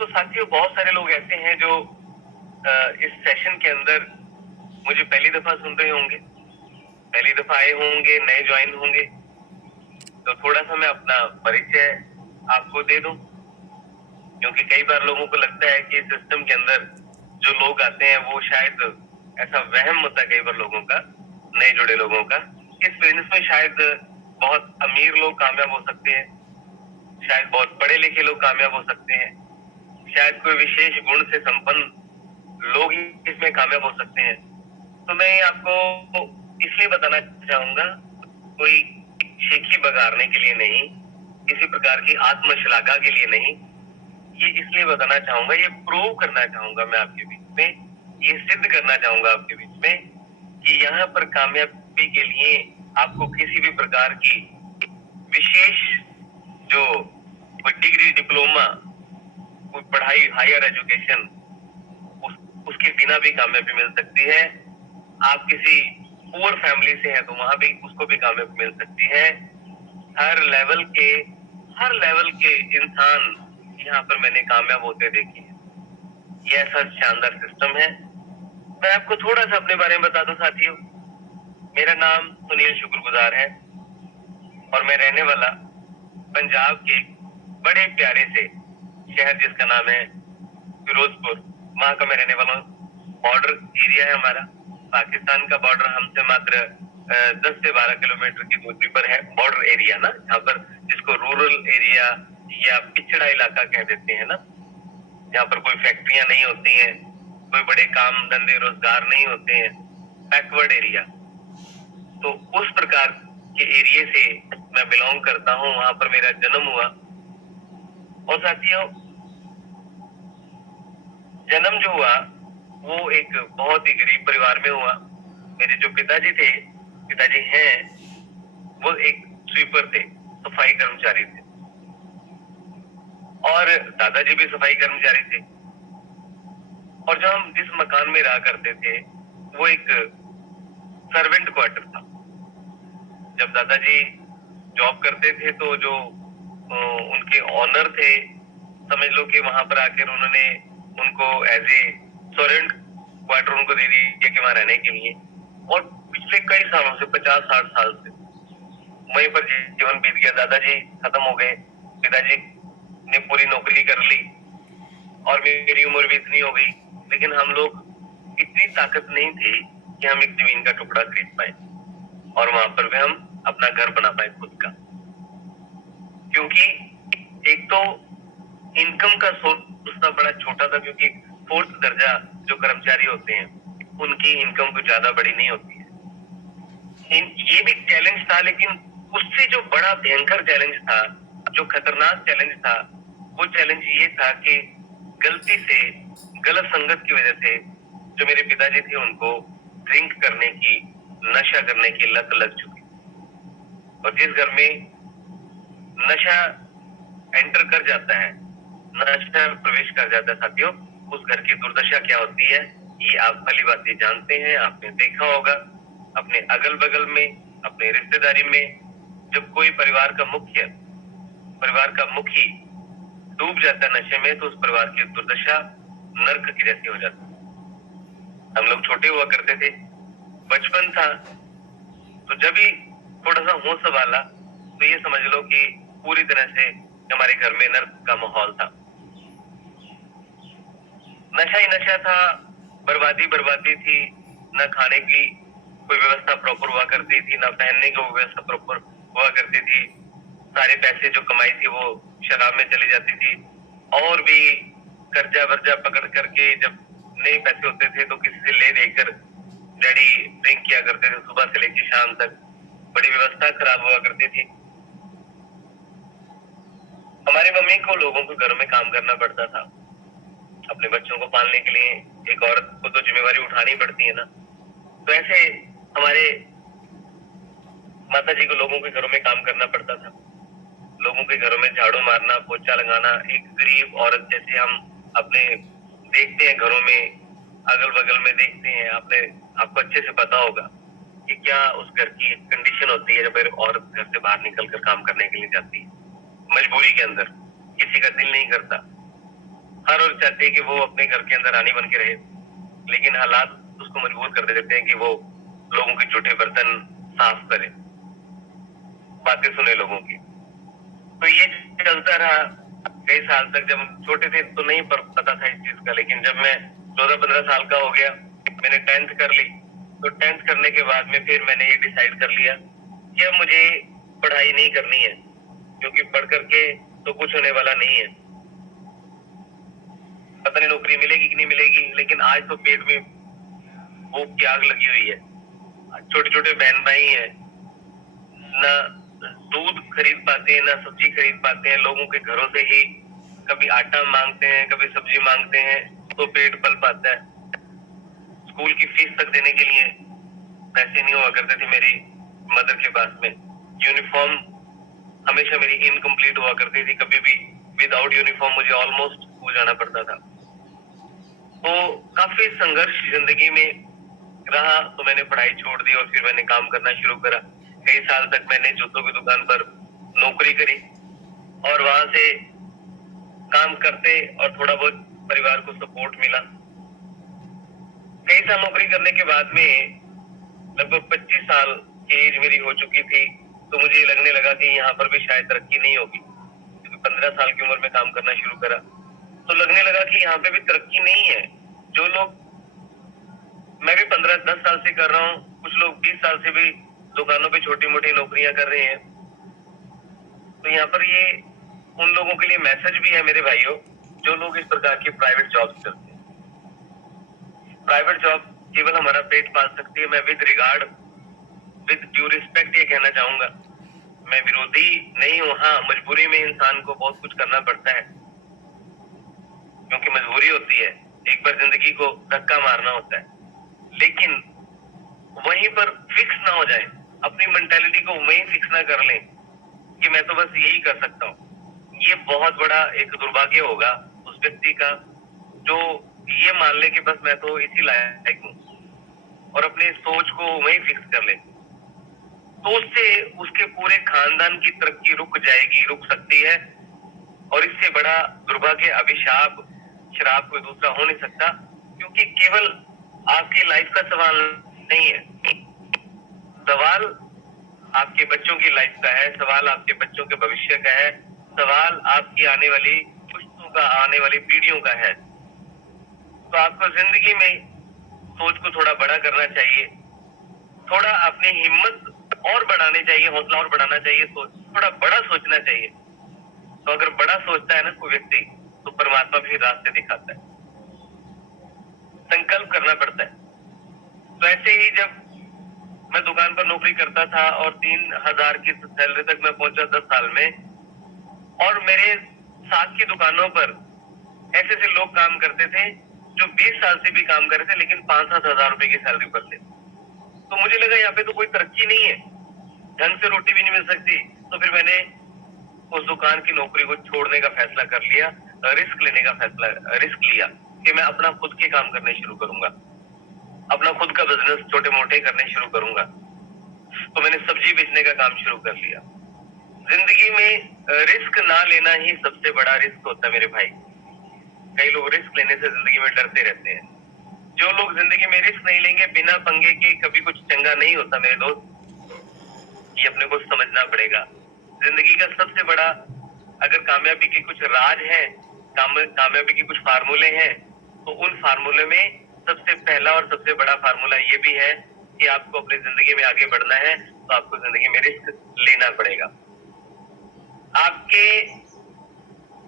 तो साथियों बहुत सारे लोग ऐसे हैं जो इस सेशन के अंदर मुझे पहली दफा सुन रहे होंगे, पहली दफा आए होंगे, नए ज्वाइन होंगे। तो थोड़ा सा मैं अपना परिचय आपको दे दूं, क्योंकि कई बार लोगों को लगता है कि सिस्टम के अंदर जो लोग आते हैं वो शायद ऐसा वहम होता है कई बार लोगों का, नए जुड़े लोगों का, इस बिजनेस में शायद बहुत अमीर लोग कामयाब हो सकते हैं, शायद बहुत पढ़े लिखे लोग कामयाब हो सकते हैं, शायद कोई विशेष गुण से संपन्न लोग ही इसमें कामयाब हो सकते हैं। तो मैं आपको इसलिए बताना चाहूंगा, कोई शेखी बगाड़ने के लिए नहीं, किसी प्रकार की आत्मश्लाघा के लिए नहीं, ये इसलिए बताना चाहूंगा, ये प्रूव करना चाहूंगा मैं आपके बीच में, ये सिद्ध करना चाहूंगा आपके बीच में कि यहाँ पर कामयाबी के लिए आपको किसी भी प्रकार की विशेष जो कोई डिग्री, डिप्लोमा, कोई पढ़ाई, हायर एजुकेशन, उसके बिना भी कामयाबी मिल सकती है। आप किसी पुअर फैमिली से हैं तो वहां भी उसको भी कामयाबी मिल सकती है। हर लेवल के इंसान यहाँ पर मैंने कामयाब होते देखे हैं। ये ऐसा शानदार सिस्टम है। मैं आपको थोड़ा सा अपने बारे में बता दूं साथियों। मेरा नाम सुनील शुक्रगुजार है और मैं रहने वाला पंजाब के बड़े प्यारे से शहर जिसका नाम है फिरोजपुर, वहां का मैं रहने वाला हूँ। बॉर्डर एरिया है हमारा, पाकिस्तान का बॉर्डर हमसे मात्र 10 से 12 किलोमीटर की दूरी पर है। बॉर्डर एरिया ना, जहाँ पर जिसको रूरल एरिया या पिछड़ा इलाका कह देते हैं ना, जहाँ पर कोई फैक्ट्रियां नहीं होती हैं, कोई बड़े काम धंधे रोजगार नहीं होते हैं, बैकवर्ड एरिया। तो उस प्रकार के एरिया से मैं बिलोंग करता हूँ, वहां पर मेरा जन्म हुआ। और साथियों, जन्म जो हुआ वो एक बहुत ही गरीब परिवार में हुआ। मेरे जो पिताजी हैं, वो एक स्वीपर थे, सफाई कर्मचारी थे, और दादाजी भी सफाई कर्मचारी थे। और जो हम जिस मकान में रहा करते थे वो एक सर्वेंट क्वार्टर था। जब दादाजी जॉब करते थे तो जो उनके ऑनर थे, समझ लो कि वहां पर आकर उन्होंने उनको एज ए सर्वेंट क्वार्टर उनको दे दिया कि वहां रहने के लिए। और पिछले कई सालों से, 50-60 साल से वहीं पर जीवन बीत गया। दादाजी खत्म हो गए, पिताजी ने पूरी नौकरी कर ली और मेरी उम्र भी इतनी हो गई, लेकिन हम लोग इतनी ताकत नहीं थी कि हम एक जमीन का टुकड़ा खरीद पाए और वहां पर भी हम अपना घर बना पाए खुद का। क्योंकि एक तो इनकम का सोर्स उसका बड़ा छोटा था, क्योंकि फोर्थ दर्जा जो कर्मचारी होते हैं उनकी इनकम कुछ ज्यादा बड़ी नहीं होती है। ये भी चैलेंज था, लेकिन उससे जो बड़ा भयंकर चैलेंज था, जो खतरनाक चैलेंज था, वो चैलेंज ये था कि गलती से, गलत संगत की वजह से जो मेरे पिताजी थे उनको ड्रिंक करने की, नशा करने की लत लग चुकी। और जिस घर में नशा एंटर कर जाता है, नशा प्रवेश कर जाता है साथियों, उस घर की दुर्दशा क्या होती है ये आप भली बातें जानते हैं। आपने देखा होगा अपने अगल बगल में, अपने रिश्तेदारी में, जब कोई परिवार का मुखी डूब जाता है नशे में, तो उस परिवार की दुर्दशा नर्क की जैसी हो जाती है। हम लोग छोटे हुआ करते थे, बचपन था, तो जब भी थोड़ा सा होश संभाला तो ये समझ लो कि पूरी तरह से हमारे घर में नर्क का माहौल था। नशा ही नशा था, बर्बादी थी, न खाने की कोई व्यवस्था प्रॉपर हुआ करती थी, न पहनने की व्यवस्था प्रॉपर हुआ करती थी। सारे पैसे जो कमाई थी वो शराब में चली जाती थी, और भी कर्जा वर्जा पकड़ करके जब नए पैसे होते थे तो किसी से ले देकर डैडी ड्रिंक किया करते थे सुबह से लेकर शाम तक। बड़ी व्यवस्था खराब हुआ करती थी। हमारी मम्मी को लोगों को घरों में काम करना पड़ता था, अपने बच्चों को पालने के लिए एक औरत को तो जिम्मेवारी उठानी पड़ती है ना। तो ऐसे हमारे माता जी को लोगों के घरों में काम करना पड़ता था, लोगों के घरों में झाड़ू मारना, पोछा लगाना। एक गरीब औरत जैसे हम अपने देखते हैं घरों में, अगल बगल में देखते हैं, आपको अच्छे से पता होगा कि क्या उस घर की कंडीशन होती है जब एक औरत घर से बाहर निकलकर काम करने के लिए जाती है, मजबूरी के अंदर। किसी का दिल नहीं करता, हर और चाहते हैं कि वो अपने घर के अंदर रानी बन के रहे, लेकिन हालात उसको मजबूर कर देते हैं कि वो लोगों के जूठे बर्तन साफ करे, बातें सुने लोगों की। तो ये चलता रहा कई साल तक। जब हम छोटे थे तो नहीं पता था इस चीज का, लेकिन जब मैं 14-15 साल का हो गया, मैंने 10th कर ली। तो 10th करने के बाद में फिर मैंने ये डिसाइड कर लिया कि अब मुझे पढ़ाई नहीं करनी है, क्योंकि पढ़ करके तो कुछ होने वाला नहीं है। पता नहीं नौकरी मिलेगी कि नहीं मिलेगी, लेकिन आज तो पेट में भूख की आग लगी हुई है। छोटे छोटे बहन भाई हैं, ना दूध खरीद पाते हैं, ना सब्जी खरीद पाते हैं, लोगों के घरों से ही कभी आटा मांगते हैं, कभी सब्जी मांगते हैं, तो पेट पल पाता है। स्कूल की फीस तक देने के लिए पैसे नहीं हुआ करते थे मेरी मदर के पास में। यूनिफॉर्म हमेशा मेरी इनकम्प्लीट हुआ करती थी, कभी भी विदाउट यूनिफॉर्म मुझे ऑलमोस्ट स्कूल जाना पड़ता था। तो काफी संघर्ष जिंदगी में रहा, तो मैंने पढ़ाई छोड़ दी और फिर मैंने काम करना शुरू करा। कई साल तक मैंने जूतों की दुकान पर नौकरी करी और वहां से काम करते और थोड़ा बहुत परिवार को सपोर्ट मिला। कई साल नौकरी करने के बाद में लगभग 25 साल की एज मेरी हो चुकी थी, तो मुझे लगने लगा कि यहाँ पर भी शायद तरक्की नहीं होगी, क्योंकि 15 साल की उम्र में काम करना शुरू करा तो लगने लगा कि यहाँ पे भी तरक्की नहीं है। जो लोग, मैं भी 15-10 साल से कर रहा हूँ, कुछ लोग 20 साल से भी दुकानों पे छोटी मोटी नौकरियां कर रहे हैं। तो यहाँ पर ये उन लोगों के लिए मैसेज भी है मेरे भाइयों, जो लोग इस प्रकार की प्राइवेट जॉब करते हैं। प्राइवेट जॉब केवल हमारा पेट पाल सकती है। मैं with regard, with due respect ये कहना चाहूंगा, मैं विरोधी नहीं हूँ। हाँ, मजबूरी में इंसान को बहुत कुछ करना पड़ता है, क्योंकि मजबूरी होती है, एक बार जिंदगी को धक्का मारना होता है, लेकिन वहीं पर फिक्स ना हो जाए, अपनी मेंटालिटी को वहीं फिक्स ना कर लें कि मैं तो बस यही कर सकता हूँ। ये बहुत बड़ा एक दुर्भाग्य होगा उस व्यक्ति का जो ये मान ले कि बस मैं तो इसी लायक हूँ, और अपनी सोच को वहीं फिक्स कर ले। तो उससे उसके पूरे खानदान की तरक्की रुक जाएगी, रुक सकती है, और इससे बड़ा दुर्भाग्य, अभिशाप, श्राप कोई दूसरा हो नहीं सकता। क्योंकि केवल आपकी लाइफ का सवाल नहीं है, सवाल आपके बच्चों की लाइफ का है, सवाल आपके बच्चों के भविष्य का है, सवाल आपकी आने वाली पुश्तों का, आने वाली पीढ़ियों का है। तो आपको जिंदगी में सोच को थोड़ा बड़ा करना चाहिए, थोड़ा अपनी हिम्मत और बढ़ानी चाहिए, हौसला और बढ़ाना चाहिए, थोड़ा बड़ा सोचना चाहिए। तो अगर बड़ा सोचता है ना कोई व्यक्ति, तो परमात्मा भी रास्ते दिखाता है। संकल्प करना पड़ता है। तो ऐसे ही जब मैं दुकान पर नौकरी करता था और 3,000 की सैलरी तक मैं पहुंचा 10 साल में, और मेरे साथ की दुकानों पर ऐसे ऐसे लोग काम करते थे जो 20 साल से भी काम कर रहे थे, लेकिन 5-7 हजार रुपए की सैलरी पर थे। तो मुझे लगा यहाँ पे तो कोई तरक्की नहीं है, ढंग से रोटी भी नहीं मिल सकती। तो फिर मैंने उस दुकान की नौकरी को छोड़ने का फैसला कर लिया, रिस्क लेने का फैसला, रिस्क लिया कि मैं अपना खुद के काम करने शुरू करूंगा, अपना खुद का बिजनेस छोटे मोटे करने शुरू करूंगा। तो मैंने सब्जी बेचने का काम शुरू कर लिया। जिंदगी में रिस्क ना लेना ही सबसे बड़ा रिस्क होता है मेरे भाई। कई लोग रिस्क लेने से जिंदगी में डरते रहते हैं। जो लोग जिंदगी में रिस्क नहीं लेंगे, बिना पंगे के कभी कुछ चंगा नहीं होता मेरे दोस्त। ये अपने को समझना पड़ेगा। जिंदगी का सबसे बड़ा, अगर कामयाबी के कुछ राज हैं, कामयाबी के कुछ फार्मूले हैं, तो उन फार्मूले में सबसे पहला और सबसे बड़ा फार्मूला ये भी है कि आपको अपनी जिंदगी में आगे बढ़ना है, तो आपको जिंदगी में रिस्क लेना पड़ेगा।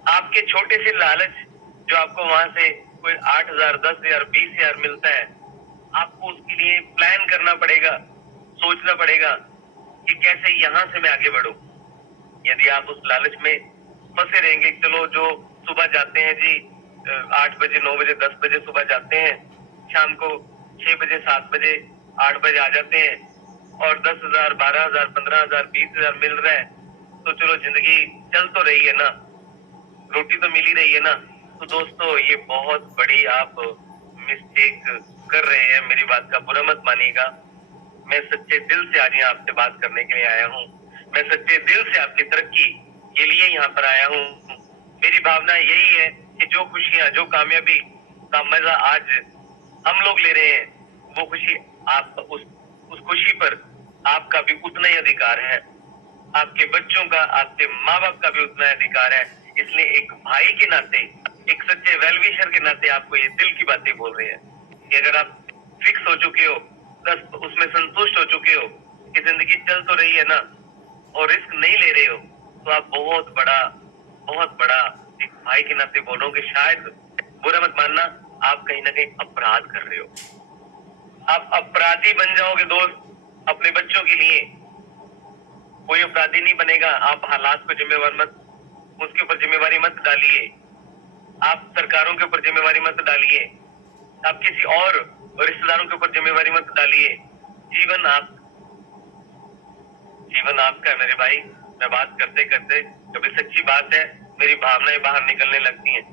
आपके छोटे से लालच, जो आपको वहां से कोई 8,000, 10,000, 20,000 मिलता है, आपको उसके लिए प्लान करना पड़ेगा, सोचना पड़ेगा कि कैसे यहां से मैं आगे बढ़ूं। यदि आप उस लालच में फंसे रहेंगे, चलो जो सुबह जाते हैं जी 8 बजे, 9 बजे, 10 बजे सुबह जाते हैं, शाम को 6 बजे, 7 बजे, 8 बजे आ जाते हैं, और 10,000, 12,000, 15,000, 20,000 मिल रहा है, तो चलो जिंदगी चल तो रही है ना, रोटी तो मिल ही रही है ना। तो दोस्तों, ये बहुत बड़ी आप मिस्टेक कर रहे हैं। मेरी बात का बुरा मत मानिएगा। मैं सच्चे दिल से आज यहाँ आपसे बात करने के लिए आया हूँ। मैं सच्चे दिल से आपकी तरक्की के लिए यहाँ पर आया हूँ। मेरी भावना यही है कि जो खुशियां, जो कामयाबी का मजा आज हम लोग ले रहे हैं, वो खुशी आप उस खुशी पर आपका भी उतना ही अधिकार है, आपके बच्चों का, आपके माँ बाप का भी उतना ही अधिकार है। इसलिए एक भाई के नाते, एक सच्चे वेलविशर के नाते आपको ये दिल की बातें बोल रहे हैं कि अगर आप फिक्स हो चुके हो, बस उसमें संतुष्ट हो चुके हो कि जिंदगी चल तो रही है ना, और रिस्क नहीं ले रहे हो, तो आप बहुत बड़ा एक भाई के नाते बोल रहा हूँ कि शायद, बुरा मत मानना, आप कहीं ना कहीं अपराध कर रहे हो। आप अपराधी बन जाओगे दोस्त अपने बच्चों के लिए। कोई अपराधी नहीं बनेगा। आप हालात को जिम्मेवार मत, उसके ऊपर जिम्मेवारी मत डालिए। आप सरकारों के ऊपर जिम्मेवारी मत डालिए। आप किसी और रिश्तेदारों के ऊपर जिम्मेवारी मत डालिए। जीवन आपका है मेरे भाई। मैं बात करते करते कभी सच्ची बात है, मेरी भावनाएं बाहर निकलने लगती हैं।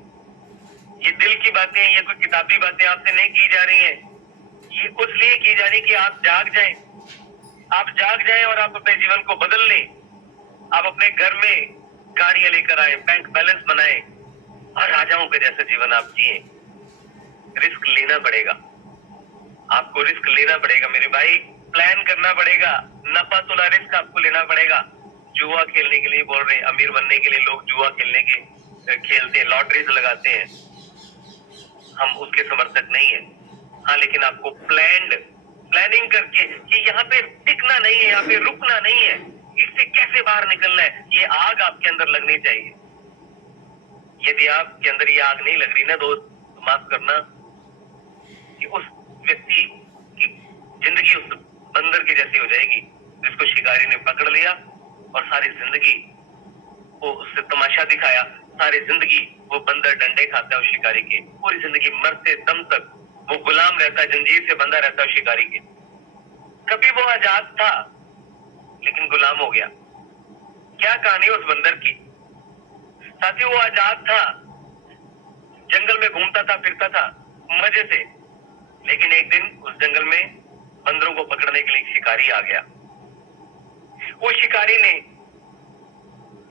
ये दिल की बातें, ये कोई किताबी बातें आपसे नहीं की जा रही हैं। ये कुछ लिए की जा रही कि आप जाग जाएं। आप जाग जाएं और आप अपने जीवन को बदल लें। आप अपने घर में गाड़ियां लेकर आए, बैंक बैलेंस बनाए और राजाओं के जैसा जीवन आप जिए। रिस्क लेना पड़ेगा, आपको रिस्क लेना पड़ेगा मेरे भाई। प्लान करना पड़ेगा, नफा तुला रिस्क आपको लेना पड़ेगा। जुआ खेलने के लिए बोल रहे हैं, अमीर बनने के लिए लोग जुआ खेलते हैं, लॉटरीज लगाते हैं। हम उसके समर्थक नहीं है। हाँ, लेकिन आपको प्लानिंग करके कि यहाँ पे टिकना नहीं है, यहाँ पे रुकना नहीं है, इससे कैसे बाहर निकलना है, ये आग आपके अंदर लगनी चाहिए। यदि आपके अंदर ये आग नहीं लग रही ना दोस्त, तो माफ करना कि उस व्यक्ति की जिंदगी उस बंदर की जैसी हो जाएगी जिसको शिकारी ने पकड़ लिया और सारी जिंदगी वो उससे तमाशा दिखाया। सारी जिंदगी वो बंदर डंडे खाता है उस शिकारी के, पूरी जिंदगी मरते दम तक वो गुलाम रहता है, जंजीर से बंधा रहता है शिकारी के। कभी वो आजाद था लेकिन गुलाम हो गया। क्या कहानी उस बंदर की। साथियों, वो आजाद था, जंगल में घूमता था, फिरता था मजे से, लेकिन एक दिन उस जंगल में बंदरों को पकड़ने के लिए एक शिकारी आ गया। वो शिकारी ने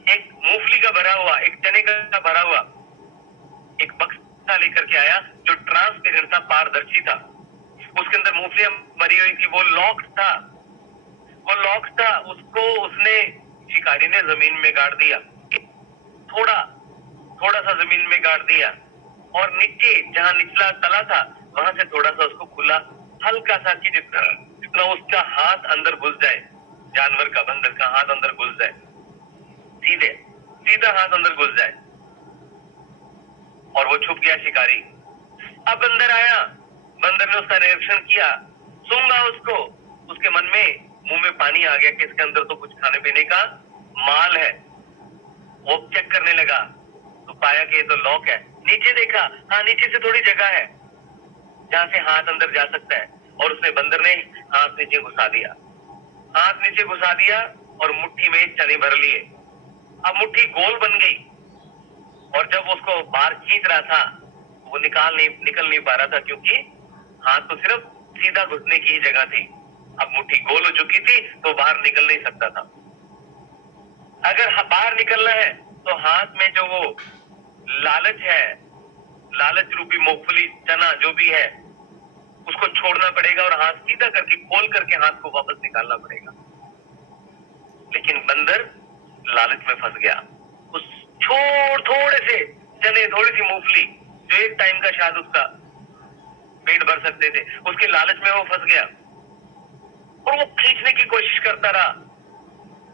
एक मूंगफली का भरा हुआ, एक चने का भरा हुआ एक बक्सा लेकर के आया जो ट्रांसपेरेंट था, पारदर्शी था। उसके अंदर मूंगफलियां मरी हुई थी। वो लॉक था। उसको उसने शिकारी ने जमीन में गाड़ दिया, थोड़ा सा जमीन में गाड़ दिया, और नीचे जहां निचला तला था वहां से थोड़ा सा उसको खुला, हल्का सा, कि जितना उसका हाथ अंदर घुस जाए, जानवर का, बंदर का हाथ अंदर घुस जाए, सीधा हाथ अंदर घुस जाए, और वो छुप गया शिकारी। अब बंदर आया, बंदर ने उसका निरीक्षण किया, सूंघा उसको, उसके मन में, मुंह में पानी आ गया कि इसके अंदर तो कुछ खाने पीने का माल है। वो चेक करने लगा तो पाया कि ये तो लॉक है। नीचे देखा, हाँ, नीचे से थोड़ी जगह है जहां से हाथ अंदर जा सकता है, और उसने, बंदर ने हाथ नीचे घुसा दिया और मुट्ठी में चने भर लिए। अब मुट्ठी गोल बन गई, और जब उसको बाहर खींच रहा था वो निकल नहीं पा रहा था, क्योंकि हाथ तो सिर्फ सीधा घुसने की ही जगह थी। अब मुट्ठी गोल हो चुकी थी तो बाहर निकल नहीं सकता था। अगर बाहर निकलना है तो हाथ में जो वो लालच रूपी मूंगफली, चना जो भी है, उसको छोड़ना पड़ेगा और हाथ सीधा करके, खोल करके हाथ को वापस निकालना पड़ेगा। लेकिन बंदर लालच में फंस गया। उस थोड़े से चने, थोड़ी सी मूंगफली, जो एक टाइम का शायद उसका पेट भर सकते थे, उसके लालच में वो फंस गया और वो खींचने की कोशिश करता रहा।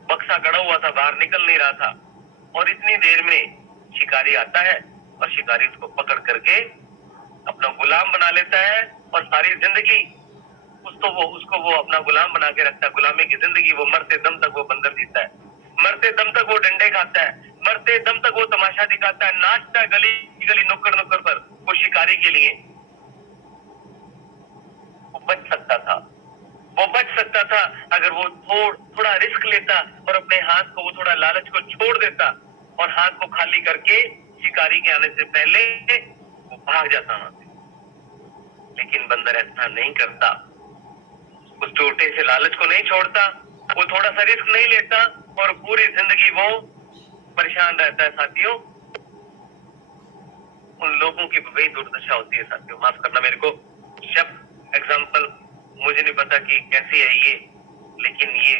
बक्सा गड़ा हुआ था, बाहर निकल नहीं रहा था, और इतनी देर में शिकारी आता है और शिकारी उसको पकड़ करके अपना गुलाम बना लेता है, और सारी जिंदगी उसको वो अपना गुलाम बना के रखता है। गुलामी की जिंदगी वो मरते दम तक वो बंदर जीता है, मरते दम तक वो डंडे खाता है, मरते दम तक वो तमाशा दिखाता है, नाचता है गली गली, नुक्कड़ नुक्कड़ पर, वो शिकारी के लिए। वो बच सकता था अगर वो थोड़ा रिस्क लेता और अपने हाथ को, वो थोड़ा लालच को छोड़ देता और हाथ को खाली करके शिकारी के आने से पहले वो भाग जाता वहां से। लेकिन बंदर ऐसा नहीं करता, उस छोटे से लालच को नहीं छोड़ता, वो थोड़ा सा रिस्क नहीं लेता, और पूरी जिंदगी वो परेशान रहता है। साथियों, लोगों की वही दुर्दशा होती है साथियों। माफ करना मेरे को शब्द एग्जाम्पल मुझे नहीं पता कि कैसी है ये, लेकिन ये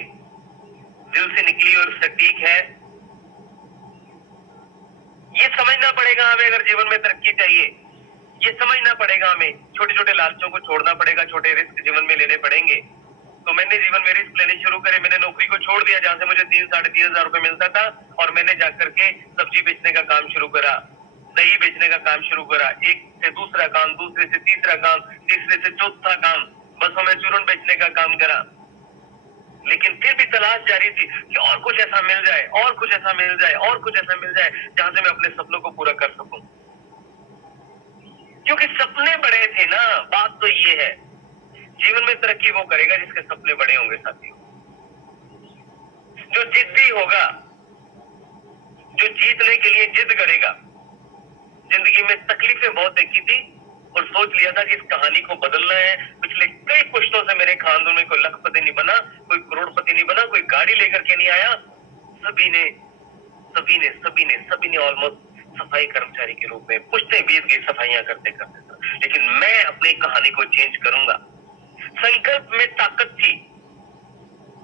दिल से निकली और सटीक है। ये समझना पड़ेगा हमें, अगर जीवन में तरक्की चाहिए ये समझना पड़ेगा हमें, छोटे छोटे लालचों को छोड़ना पड़ेगा, छोटे रिस्क जीवन में लेने पड़ेंगे। तो मैंने जीवन में रिस्क लेने शुरू करे, मैंने नौकरी को छोड़ दिया जहां से मुझे 3-3.5 हजार रुपए मिलता था, और मैंने जाकर के सब्जी बेचने का काम शुरू करा, दही बेचने का काम शुरू करा, एक से दूसरा काम, दूसरे से तीसरा काम, तीसरे से चौथा काम, बसों में चूर्ण बेचने का काम करा। लेकिन फिर भी तलाश जारी थी कि और कुछ ऐसा मिल जाए, और कुछ ऐसा मिल जाए, और कुछ ऐसा मिल जाए जहां से मैं अपने सपनों को पूरा कर सकूं, क्योंकि सपने बड़े थे ना। बात तो ये है, जीवन में तरक्की वो करेगा जिसके सपने बड़े होंगे साथियों, जो जिद्दी होगा, जो जीतने के लिए जिद करेगा। जिंदगी में तकलीफें बहुत देखी थी और सोच लिया था कि इस कहानी को बदलना है। पिछले कई पुश्तों से मेरे खानदान में कोई लखपति नहीं बना, कोई करोड़पति नहीं बना, कोई गाड़ी लेकर के नहीं आया। सभी ने ऑलमोस्ट सफाई कर्मचारी के रूप में पुश्ते बीत गई सफाइयां करते करते, लेकिन मैं अपनी कहानी को चेंज करूंगा। संकल्प में ताकत थी,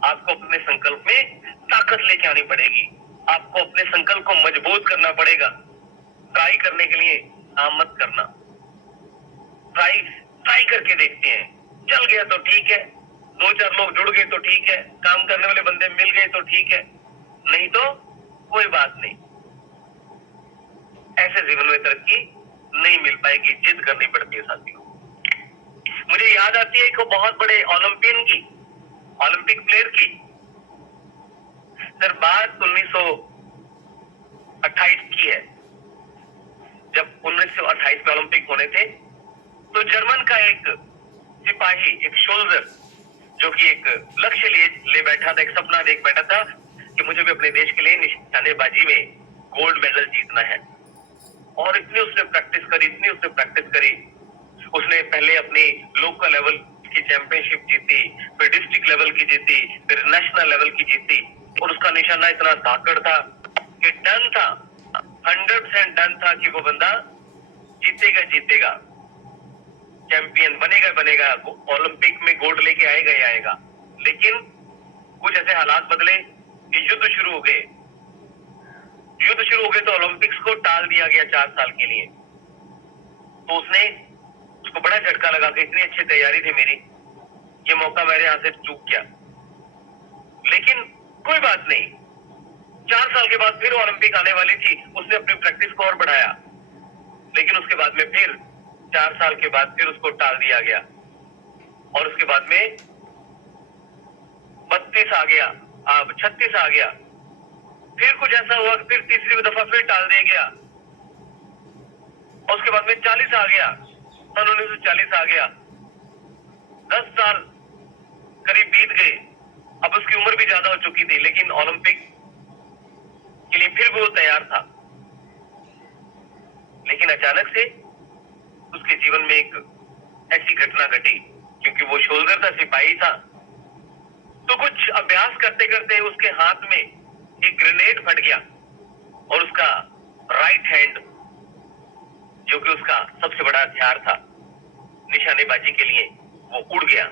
आपको अपने संकल्प में ताकत लेके आनी पड़ेगी, आपको अपने संकल्प को मजबूत करना पड़ेगा। ट्राई करने के लिए काम मत करना, ट्राई करके देखते हैं, चल गया तो ठीक है, 2-4 लोग जुड़ गए तो ठीक है, काम करने वाले बंदे मिल गए तो ठीक है, नहीं तो कोई बात नहीं। ऐसे जीवन में तरक्की नहीं मिल पाएगी, जिद करनी पड़ती है साथियों। मुझे याद आती है एक बहुत बड़े ओलंपियन की, ओलंपिक प्लेयर की। सर बात 1928 की है, जब 1928 में ओलंपिक होने थे, तो जर्मन का एक सिपाही, एक सोल्जर, जो कि एक लक्ष्य ले बैठा था, एक सपना देख बैठा था कि मुझे भी अपने देश के लिए निशानेबाजी में गोल्ड मेडल जीतना है। और इतनी उसने प्रैक्टिस करी, उसने पहले अपनी लोकल लेवल की चैंपियनशिप जीती, फिर डिस्ट्रिक्ट लेवल की जीती, फिर नेशनल लेवल की जीती, और उसका निशाना इतना धाकड़ था कि डन था, 100% डन था कि वो बंदा जीतेगा, चैंपियन बनेगा, ओलंपिक में गोल्ड लेके आएगा ही आएगा। लेकिन कुछ ऐसे हालात बदले कि युद्ध शुरू हो गए तो ओलंपिक्स को टाल दिया गया 4 साल के लिए। तो उसको बड़ा झटका लगा कि इतनी अच्छी तैयारी थी मेरी, ये मौका मेरे यहां से चूक गया। लेकिन कोई बात नहीं, 4 साल के बाद फिर ओलंपिक आने वाली थी, उसने अपनी प्रैक्टिस को और बढ़ाया, लेकिन उसके बाद में फिर 4 साल के बाद फिर उसको टाल दिया गया, और उसके बाद में 32 आ गया, अब 36 आ गया, फिर कुछ ऐसा हुआ कि फिर तीसरी दफा फिर टाल दिया गया, और उसके बाद में 40 आ गया, सन 1940 आ गया। 10 साल करीब बीत गए, अब उसकी उम्र भी ज्यादा हो चुकी थी, लेकिन ओलंपिक के लिए फिर भी वो तैयार था। लेकिन अचानक से उसके जीवन में एक ऐसी घटना घटी, क्योंकि वो शोल्डर था, सिपाही था, तो कुछ अभ्यास करते करते उसके हाथ में एक ग्रेनेड फट गया, और उसका राइट हैंड, जो कि उसका सबसे बड़ा हथियार था निशानेबाजी के लिए, वो उड़ गया,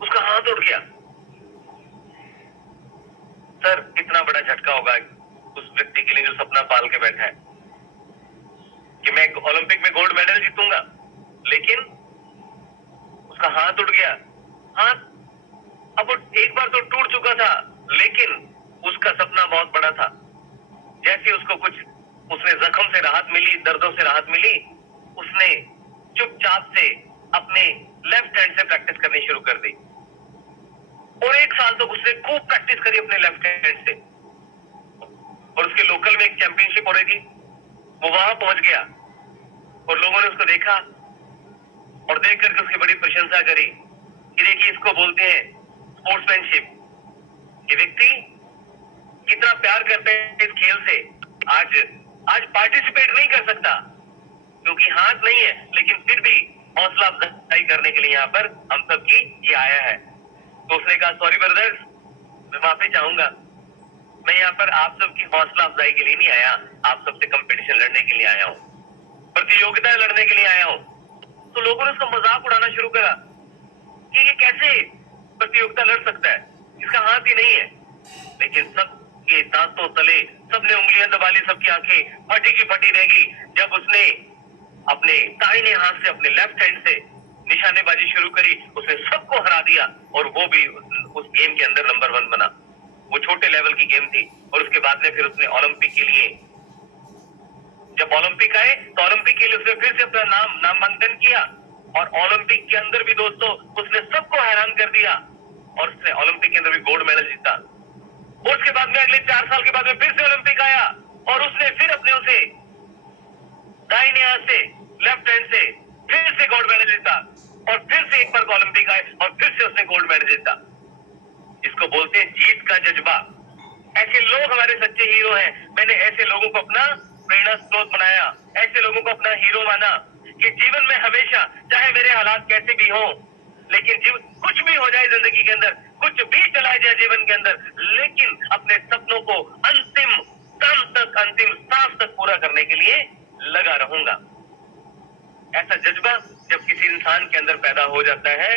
उसका हाथ उड़ गया। सर कितना बड़ा झटका होगा उस व्यक्ति के लिए जो सपना पाल के बैठा है कि मैं ओलंपिक में गोल्ड मेडल जीतूंगा, लेकिन उसका हाथ उड़ गया। हाथ अब वो एक बार तो टूट चुका था, लेकिन उसका सपना बहुत बड़ा था। जैसे उसने जख्म से राहत मिली, दर्दों से राहत मिली, उसने चुपचाप से अपने लेफ्ट हैंड से प्रैक्टिस करनी शुरू कर दी, और 1 साल तक उसने खूब प्रैक्टिस करी अपने लेफ्ट हैंड से। और उसके लोकल में एक चैंपियनशिप हो रही थी, वो वहां पहुंच गया, और लोगों ने उसको देखा, और देख करके उसकी बड़ी प्रशंसा करी कि देखिए इसको बोलते हैं स्पोर्ट्समैनशिप। ये व्यक्ति कितना प्यार करते हैं इस खेल से, आज पार्टिसिपेट नहीं कर सकता क्योंकि हाथ नहीं है, लेकिन फिर भी हौसला अफजाई करने के लिए यहाँ पर हम सब की ये आया है। तो उसने कहा सॉरी ब्रदर्स, मैं माफी चाहूंगा, मैं यहाँ पर आप सबकी हौसला अफजाई के लिए नहीं आया, आप सबसे कंपटीशन लड़ने के लिए आया हूँ। लोगों ने उसका मजाक उड़ाना शुरू करा कि ये कैसे प्रतियोगिता लड़ सकता है, इसका हाथ ही नहीं है। लेकिन सबके दांतों तले सबने उंगलियां दबा ली, सबकी आंखें फटी की फटी रहेगी जब उसने अपने दाहिने हाथ से, अपने लेफ्ट हैंड से निशानेबाजी शुरू करी। उसने सबको हरा दिया और वो भी उस गेम के अंदर नंबर 1 बना। वो छोटे लेवल की गेम थी और उसके बाद में फिर उसने ओलंपिक के लिए, जब ओलंपिक आए तो ओलंपिक के लिए उसने फिर से अपना नामांकन किया और ओलंपिक के अंदर भी दोस्तों उसने सबको हैरान कर दिया और उसने ओलंपिक के अंदर भी गोल्ड मेडल जीता। और उसके बाद में अगले 4 साल के बाद में फिर से ओलंपिक आया और उसने फिर अपने उसे दाहिने हाथ से, लेफ्ट हैंड से फिर से गोल्ड मेडल जीता और फिर से एक बार ओलंपिक आए और फिर से उसने गोल्ड मेडल जीता। इसको बोलते हैं जीत का जज्बा। ऐसे लोग हमारे सच्चे हीरो हैं। मैंने ऐसे लोगों को अपना प्रेरणा स्रोत बनाया, ऐसे लोगों को अपना हीरो माना कि जीवन में हमेशा, चाहे मेरे हालात कैसे भी हों, लेकिन कुछ भी हो जाए जिंदगी के अंदर, कुछ भी चला जाए जीवन के अंदर, लेकिन अपने सपनों को अंतिम दम तक, अंतिम सांस तक पूरा करने के लिए लगा रहूंगा। ऐसा जज्बा जब किसी इंसान के अंदर पैदा हो जाता है,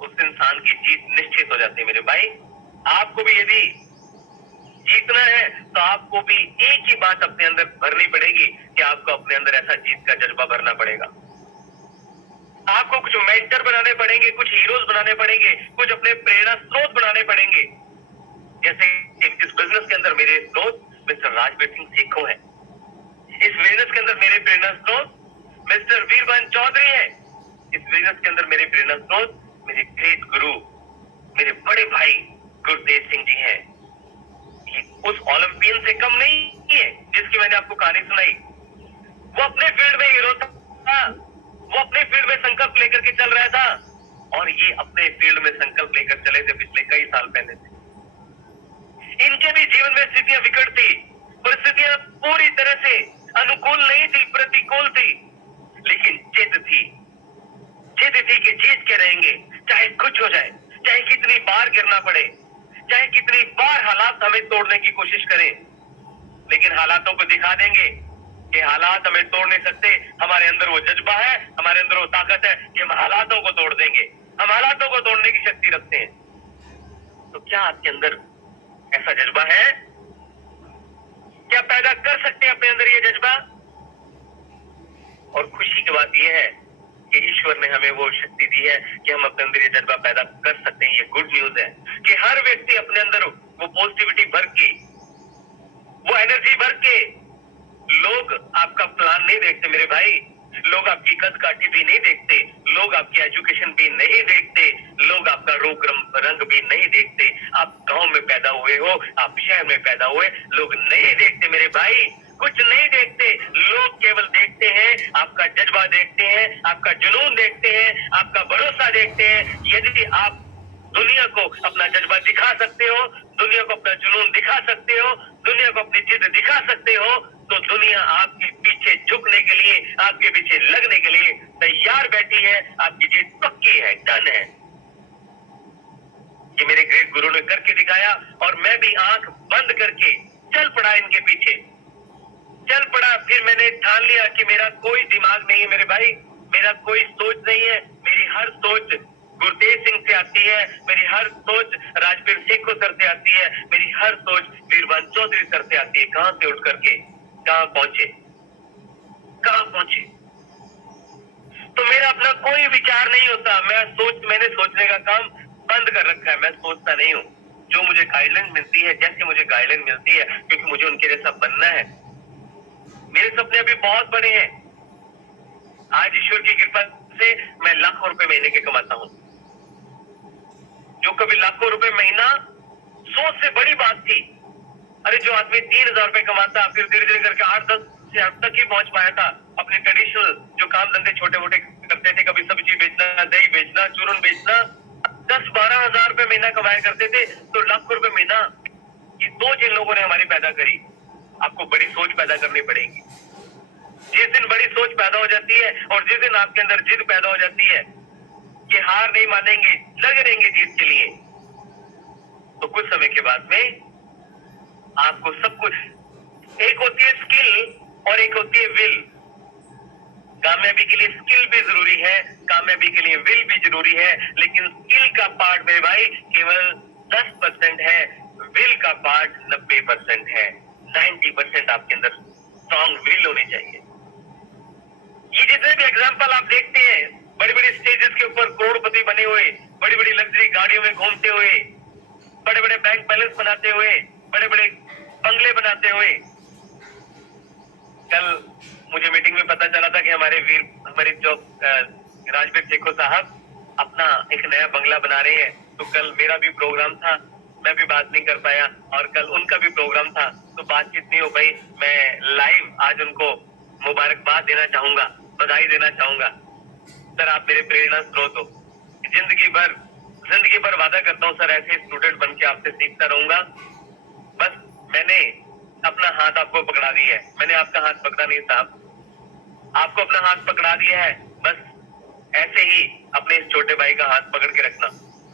उस इंसान की जीत निश्चित हो जाती है मेरे भाई। आपको भी यदि जीतना है तो आपको भी एक ही बात अपने अंदर भरनी पड़ेगी कि आपको अपने अंदर ऐसा जीत का जज्बा भरना पड़ेगा। आपको कुछ मेंटर बनाने पड़ेंगे, कुछ हीरोज बनाने पड़ेंगे, कुछ अपने प्रेरणा स्रोत बनाने पड़ेंगे। जैसे इस बिजनेस के अंदर मेरे स्रोत मिस्टर राजवीर सिंह सेखो है। इस बिजनेस के अंदर मेरे प्रेरणा स्रोत मिस्टर वीरभान चौधरी है। इस बिजनेस के अंदर मेरे प्रेरणा स्रोत मेरे ग्रेट गुरु, मेरे बड़े भाई गुरतेज सिंह जी हैं। ये उस ओलंपियन से कम नहीं है जिसकी मैंने आपको कहानी सुनाई। वो अपने फील्ड में हीरो था, वो अपने फील्ड में संकल्प लेकर के चल रहा था और ये अपने फील्ड में संकल्प लेकर चले थे पिछले कई साल पहले से। इनके भी जीवन में स्थितियां विकट थी, परिस्थितियां पूरी तरह से अनुकूल नहीं थी, प्रतिकूल थी, लेकिन जिद थी कि जीत के रहेंगे, चाहे कुछ हो जाए, चाहे कितनी बार गिरना पड़े, चाहे कितनी बार हालात हमें तोड़ने की कोशिश करें, लेकिन हालातों को दिखा देंगे कि हालात हमें तोड़ नहीं सकते। हमारे अंदर वो जज्बा है, हमारे अंदर वो ताकत है कि हम हालातों को तोड़ देंगे। हम हालातों को तोड़ने की शक्ति रखते हैं। तो क्या आपके अंदर ऐसा जज्बा है? क्या पैदा कर सकते हैं अपने अंदर ये जज्बा? और खुशी की बात यह है कि ईश्वर ने हमें वो शक्ति दी है कि हम अपने अंदर ये जज्बा पैदा कर सकते हैं। ये गुड न्यूज है कि हर व्यक्ति अपने अंदर वो पॉजिटिविटी भर के, वो एनर्जी भर के, लोग आपका प्लान नहीं देखते मेरे भाई, लोग आपकी कद काठी भी नहीं देखते, लोग आपकी एजुकेशन भी नहीं देखते, लोग आपका रूप रंग भी नहीं देखते। आप गांव में पैदा हुए हो, आप शहर में पैदा हुए, लोग नहीं देखते मेरे भाई, कुछ नहीं देखते। लोग केवल देखते हैं, आपका जज्बा देखते हैं, आपका जुनून देखते हैं, आपका भरोसा देखते हैं। यदि आप दुनिया को अपना जज्बा दिखा सकते हो, दुनिया को अपना जुनून दिखा सकते हो, दुनिया को अपनी जिद दिखा सकते हो, तो दुनिया आपके पीछे झुकने के लिए, आपके पीछे लगने के लिए तैयार बैठी है। आपकी जीत पक्की है, डन है। ये मेरे ग्रेट गुरु ने करके दिखाया और मैं भी आंख बंद करके चल पड़ा इनके पीछे, चल पड़ा। फिर मैंने ठान लिया कि मेरा कोई दिमाग नहीं है मेरे भाई, मेरा कोई सोच नहीं है। मेरी हर सोच गुरतेज सिंह से आती है, मेरी हर सोच राजवीर सेखो सर से आती है, मेरी हर सोच वीरभान चौधरी सर से आती है। कहां से उठ करके कहां पहुंचे, कहां पहुंचे। तो मेरा अपना कोई विचार नहीं होता। मैंने सोचने का काम बंद कर रखा है। मैं सोचता नहीं हूँ। जो मुझे गाइडलाइन मिलती है, जैसे मुझे गाइडलाइन मिलती है, क्योंकि मुझे उनके जैसा बनना है। मेरे सपने अभी बहुत बड़े हैं। आज ईश्वर की कृपा से मैं लाखों रुपए महीने के कमाता हूँ। जो कभी लाखों रुपए महीना सोच से बड़ी बात थी। अरे जो आदमी 3,000 रुपए कमाता, फिर धीरे धीरे करके 8-10 से अब तक ही पहुंच पाया था। अपने ट्रेडिशनल जो काम धंधे छोटे मोटे करते थे, कभी सब्जी बेचना, दही बेचना, चूरन बेचना, 10-12 हजार रुपए महीना कमाया करते थे। तो लाखों रुपए महीना, ये सोच इन लोगों ने हमारी पैदा करी। आपको बड़ी सोच पैदा करनी पड़ेगी। जिस दिन बड़ी सोच पैदा हो जाती है और जिस दिन आपके अंदर जिद पैदा हो जाती है कि हार नहीं मानेंगे, लगे रहेंगे जीत के लिए, तो कुछ समय के बाद में आपको सब कुछ, एक होती है स्किल और एक होती है विल। कामयाबी के लिए स्किल भी जरूरी है, कामयाबी के लिए विल भी जरूरी है, लेकिन स्किल का पार्ट मेरे भाई केवल 10% है, विल का पार्ट 90% है। 90% आपके अंदर स्ट्रॉन्ग विल होनी चाहिए। ये जितने भी एग्जाम्पल आप देखते हैं, बड़ी बड़ी स्टेजेस के ऊपर करोड़पति बने हुए, बड़ी बड़ी लग्जरी गाड़ियों में घूमते हुए, बड़े बड़े बैंक बैलेंस बनाते हुए, बड़े बड़े बंगले बनाते हुए। कल मुझे मीटिंग में पता चला था कि हमारे जो राजवीर शेखो साहब अपना एक नया बंगला बना रहे हैं। तो कल मेरा भी प्रोग्राम था, मैं भी बात नहीं कर पाया, और कल उनका भी प्रोग्राम था, तो बातचीत नहीं हो पाई। मैं लाइव आज उनको मुबारकबाद देना चाहूंगा, बधाई देना चाहूंगा। सर, आप मेरे प्रेरणा स्रोत हो। जिंदगी भर वादा करता हूँ सर, ऐसे स्टूडेंट बन के आपसे सीखता रहूंगा। बस मैंने अपना हाथ आपको पकड़ा दिया है, मैंने आपका हाथ पकड़ा नहीं साहब, आपको अपना हाथ पकड़ा दिया है। बस ऐसे ही अपने इस छोटे भाई का हाथ पकड़ के रखना,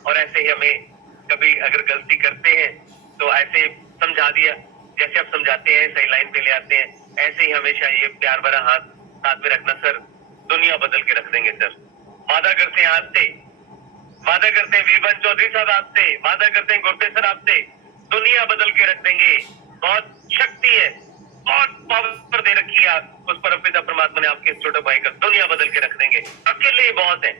और ऐसे ही हमें कभी अगर गलती करते हैं तो ऐसे समझा दिया, जैसे आप समझाते हैं सही लाइन पे ले आते हैं, ऐसे ही हमेशा ये प्यार भरा हाथ साथ में रखना सर। दुनिया बदल के रख देंगे सर, वादा करते हैं आपसे, वादा करते हैं वीरभद्र चौधरी साहब आपसे, वादा करते हैं गुरते सर आपसे, दुनिया बदल के रख देंगे। बहुत शक्ति है, बहुत पावर दे रखी है उस परमपिता परमात्मा ने आपके छोटे भाई का, दुनिया बदल के रख देंगे। अकेले ही बहुत है।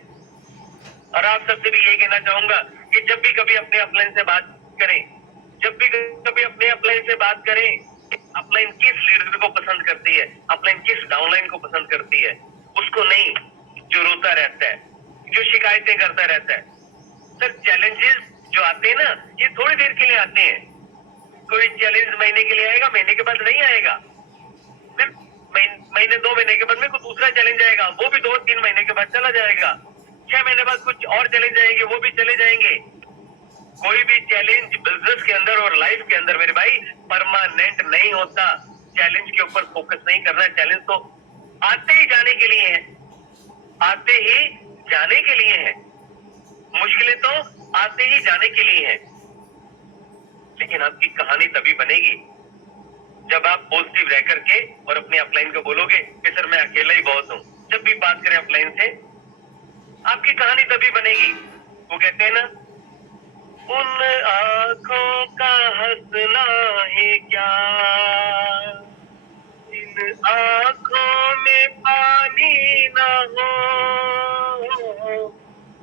और आप सबसे भी यही कहना चाहूंगा कि जब भी कभी अपने अपलाइन से बात करें, जब भी कभी अपने अपलाइन से बात करें, अपलाइन किस लीडर को पसंद करती है, अपलाइन किस डाउनलाइन को पसंद करती है, उसको नहीं जो रोता रहता है, जो शिकायतें करता रहता है। सर, चैलेंजेस जो आते हैं ना, ये थोड़ी देर के लिए आते हैं। कोई चैलेंज महीने के लिए आएगा, महीने के बाद नहीं आएगा, फिर महीने 2 महीने के बाद में कोई दूसरा चैलेंज आएगा, वो भी 2-3 महीने के बाद चला जाएगा। 6 महीने बाद कुछ और चैलेंज आएंगे, वो भी चले जाएंगे। कोई भी चैलेंज बिजनेस के अंदर और लाइफ के अंदर मेरे भाई परमानेंट नहीं होता। चैलेंज के ऊपर फोकस नहीं करना। चैलेंज तो आते ही जाने के लिए है, आते ही जाने के लिए है। मुश्किलें तो आते ही जाने के लिए है। लेकिन आपकी कहानी तभी बनेगी जब आप पॉजिटिव रह करके और अपने अपलाइन को बोलोगे कि सर मैं अकेला ही बहुत हूं। जब भी बात करें अपलाइन से, आपकी कहानी तभी बनेगी। वो कहते हैं ना, उन आंखों का हंसना है क्या, इन आंखों में पानी ना हो,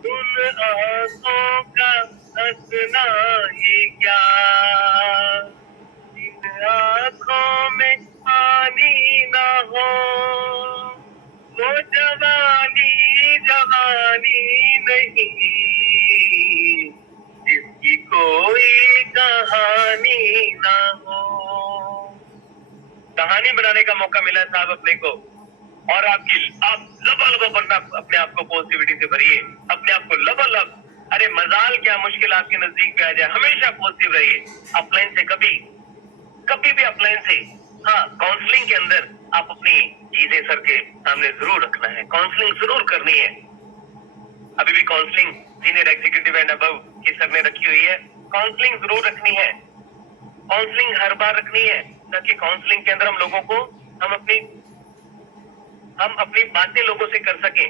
उन आंखों का हंसना है क्या, इन आंखों में पानी ना हो, वो जवानी जवानी नहीं जिसकी कोई कहानी ना हो। कहानी बनाने का मौका मिला है साहब अपने को, और आप लबालब बनना, अपने आप को पॉजिटिविटी से भरिए, अपने आप को लबालब। अरे मजाल क्या मुश्किल आपके नजदीक पे आ जाए, हमेशा पॉजिटिव रहिए। अपलाइन से कभी भी अपलाइन से, हाँ, काउंसलिंग के अंदर आप अपनी चीजें सर के सामने जरूर रखना है, काउंसलिंग जरूर करनी है। अभी भी counselling senior executive and above की सर ने रखी हुई है, काउंसलिंग जरूर रखनी है, काउंसलिंग हर बार रखनी है, ताकि काउंसलिंग के अंदर हम लोगों को हम अपनी बातें लोगों से कर सकें,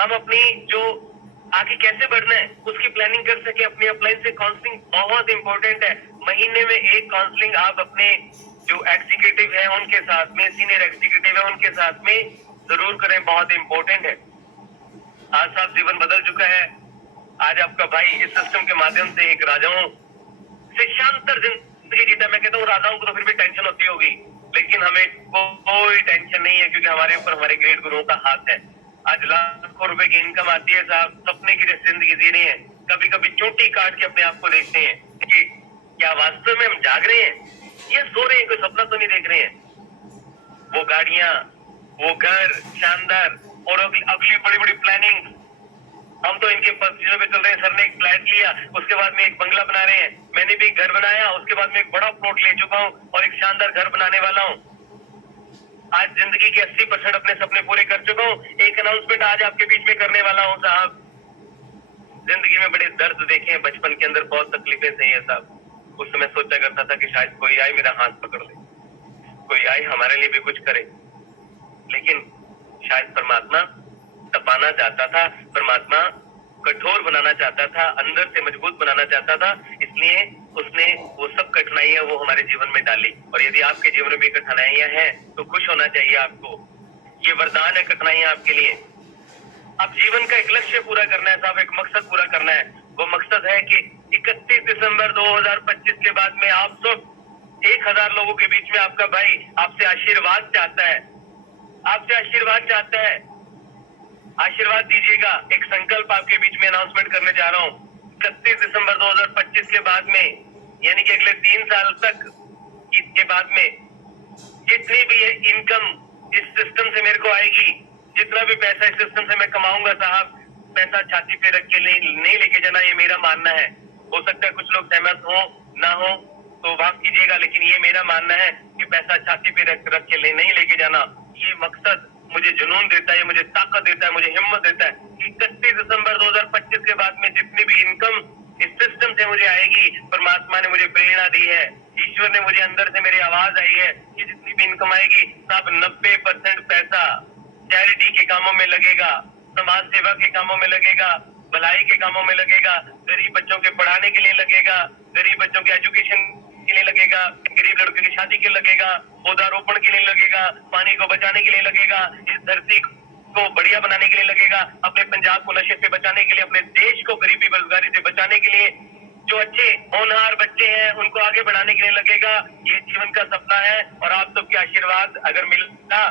हम अपनी जो आगे कैसे बढ़ना है उसकी प्लानिंग कर सके अपने अपलाइन से। काउंसलिंग बहुत इंपॉर्टेंट है। महीने में एक काउंसलिंग आप अपने जो एग्जीक्यूटिव है उनके साथ में, सीनियर एग्जीक्यूटिव है उनके साथ में जरूर करें, बहुत इंपॉर्टेंट है। आज साहब जीवन बदल चुका है। आज आपका भाई इस सिस्टम के माध्यम से एक राजाओं से शानदार जिंदगी जीता। मैं कहता हूँ राजाओं को तो फिर भी टेंशन होती होगी, लेकिन हमें कोई टेंशन नहीं है, क्योंकि हमारे ऊपर हमारे ग्रेट गुरुओं का हाथ है। आज लाखों रुपए की इनकम आती है साहब, सपने की जिंदगी जी रहे हैं। कभी कभी चोटी काट के अपने आप को देखते हैं कि क्या वास्तव में हम जाग रहे हैं या सो रहे हैं, कोई सपना तो नहीं देख रहे हैं। वो गाड़ियां, वो घर शानदार, और अगली बड़ी बड़ी प्लानिंग, हम तो इनके चीजों पे चल रहे हैं। सर ने एक फ्लैट लिया, उसके बाद में एक बंगला बना रहे हैं, मैंने भी एक घर बनाया, उसके बाद में एक बड़ा प्लॉट ले चुका हूँ और एक शानदार घर बनाने वाला हूँ। आज जिंदगी के 80% अपने सपने पूरे कर चुका हूँ। एक अनाउंसमेंट आज आपके बीच में करने वाला हूँ साहब। जिंदगी में बड़े दर्द देखे हैं, बचपन के अंदर बहुत तकलीफें सही है साहब। उस समय सोचा करता था कि शायद कोई आए मेरा हाथ पकड़ ले, कोई आए हमारे लिए भी कुछ करे, लेकिन शायद परमात्मा तपाना चाहता था, परमात्मा कठोर बनाना चाहता था, अंदर से मजबूत बनाना चाहता था, इसलिए उसने वो सब कठिनाइयां वो हमारे जीवन में डाली। और यदि आपके जीवन में भी कठिनाइयां हैं तो खुश होना चाहिए आपको। ये वरदान है कठिनाइयां आपके लिए। अब जीवन का एक लक्ष्य पूरा करना है साहब, एक मकसद पूरा करना है। वो मकसद है कि 31 दिसंबर 2025 के बाद में आप सब 1000 लोगों के बीच में आपका भाई आपसे आशीर्वाद चाहता है, आपसे आशीर्वाद चाहता है। आशीर्वाद दीजिएगा। एक संकल्प आपके बीच में अनाउंसमेंट करने जा रहा हूँ। 31 दिसंबर 2025 के बाद में, यानी कि अगले 3 साल तक, इसके बाद में जितनी भी इनकम इस सिस्टम से मेरे को आएगी, जितना भी पैसा इस सिस्टम से मैं कमाऊंगा साहब, पैसा छाती पे रख के नहीं लेके जाना, ये मेरा मानना है। हो सकता है कुछ लोग सहमत हो ना हो तो माफ कीजिएगा, लेकिन ये मेरा मानना है कि पैसा छाती पे रख के नहीं लेके जाना, ये मकसद मुझे जुनून देता है, मुझे ताकत देता है, मुझे हिम्मत देता है कि 31 दिसंबर 2025 के बाद में जितनी भी इनकम इस सिस्टम से मुझे आएगी, परमात्मा ने मुझे प्रेरणा दी है, ईश्वर ने मुझे अंदर से मेरी आवाज आई है कि जितनी भी इनकम आएगी सब 90% पैसा चैरिटी के कामों में लगेगा, समाज सेवा के कामों में लगेगा, भलाई के कामों में लगेगा, गरीब बच्चों के पढ़ाने के लिए लगेगा, गरीब बच्चों के एजुकेशन के लिए लगेगा, गरीब लड़कों की शादी के लगेगा, पौधारोपण के लिए लगेगा, पानी को बचाने के लिए लगेगा, इस धरती को बढ़िया बनाने के लिए लगेगा, अपने पंजाब को नशे से बचाने के लिए, अपने देश को गरीबी बेरोजगारी से बचाने के लिए, जो अच्छे होनहार बच्चे हैं उनको आगे बढ़ाने के लिए लगेगा। ये जीवन का सपना है और आप सबके आशीर्वाद अगर मिलता,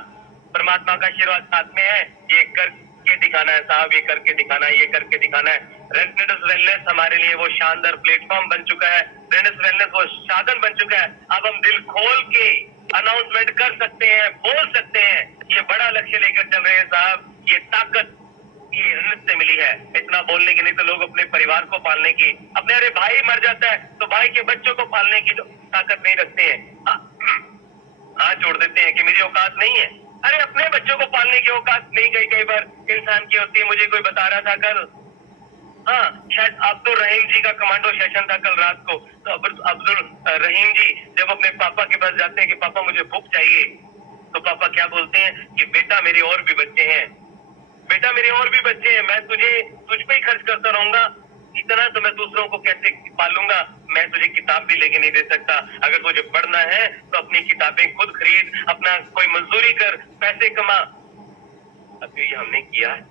परमात्मा का आशीर्वाद साथ में है, ये करके दिखाना है साहब, ये करके दिखाना है, ये करके दिखाना है। रेडनेस वेलनेस हमारे लिए वो शानदार प्लेटफॉर्म बन चुका है, रेडनेस वेलनेस वो साधन बन चुका है। अब हम दिल खोल के अनाउंसमेंट कर सकते हैं, बोल सकते हैं, ये बड़ा लक्ष्य लेकर चल रहे हैं साहब। ये ताकत ये नृत्य मिली है इतना बोलने की, नहीं तो लोग अपने परिवार को पालने की, अपने अरे भाई मर जाता है तो भाई के बच्चों को पालने की ताकत नहीं रखते हैं, हाथ जोड़ देते हैं कि मेरी औकात नहीं है। अरे अपने बच्चों को पालने की औकात नहीं गई कई बार इंसान की होती है। मुझे कोई बता रहा था कल, हाँ शायद अब्दुल रहीम जी का कमांडो सेशन था कल रात को, तो अब्दुल रहीम जी जब अपने पापा के पास जाते हैं कि पापा मुझे बुक चाहिए, तो पापा क्या बोलते हैं कि बेटा मेरे और भी बच्चे हैं, बेटा मेरे और भी बच्चे हैं, मैं तुझ पे ही खर्च करता रहूंगा, इतना तो मैं दूसरों को कैसे पालूंगा, मैं तुझे किताब भी लेके नहीं दे सकता, अगर तुझे पढ़ना है तो अपनी किताबें खुद खरीद, अपना कोई मजदूरी कर, पैसे कमा। अब ये हमने किया है,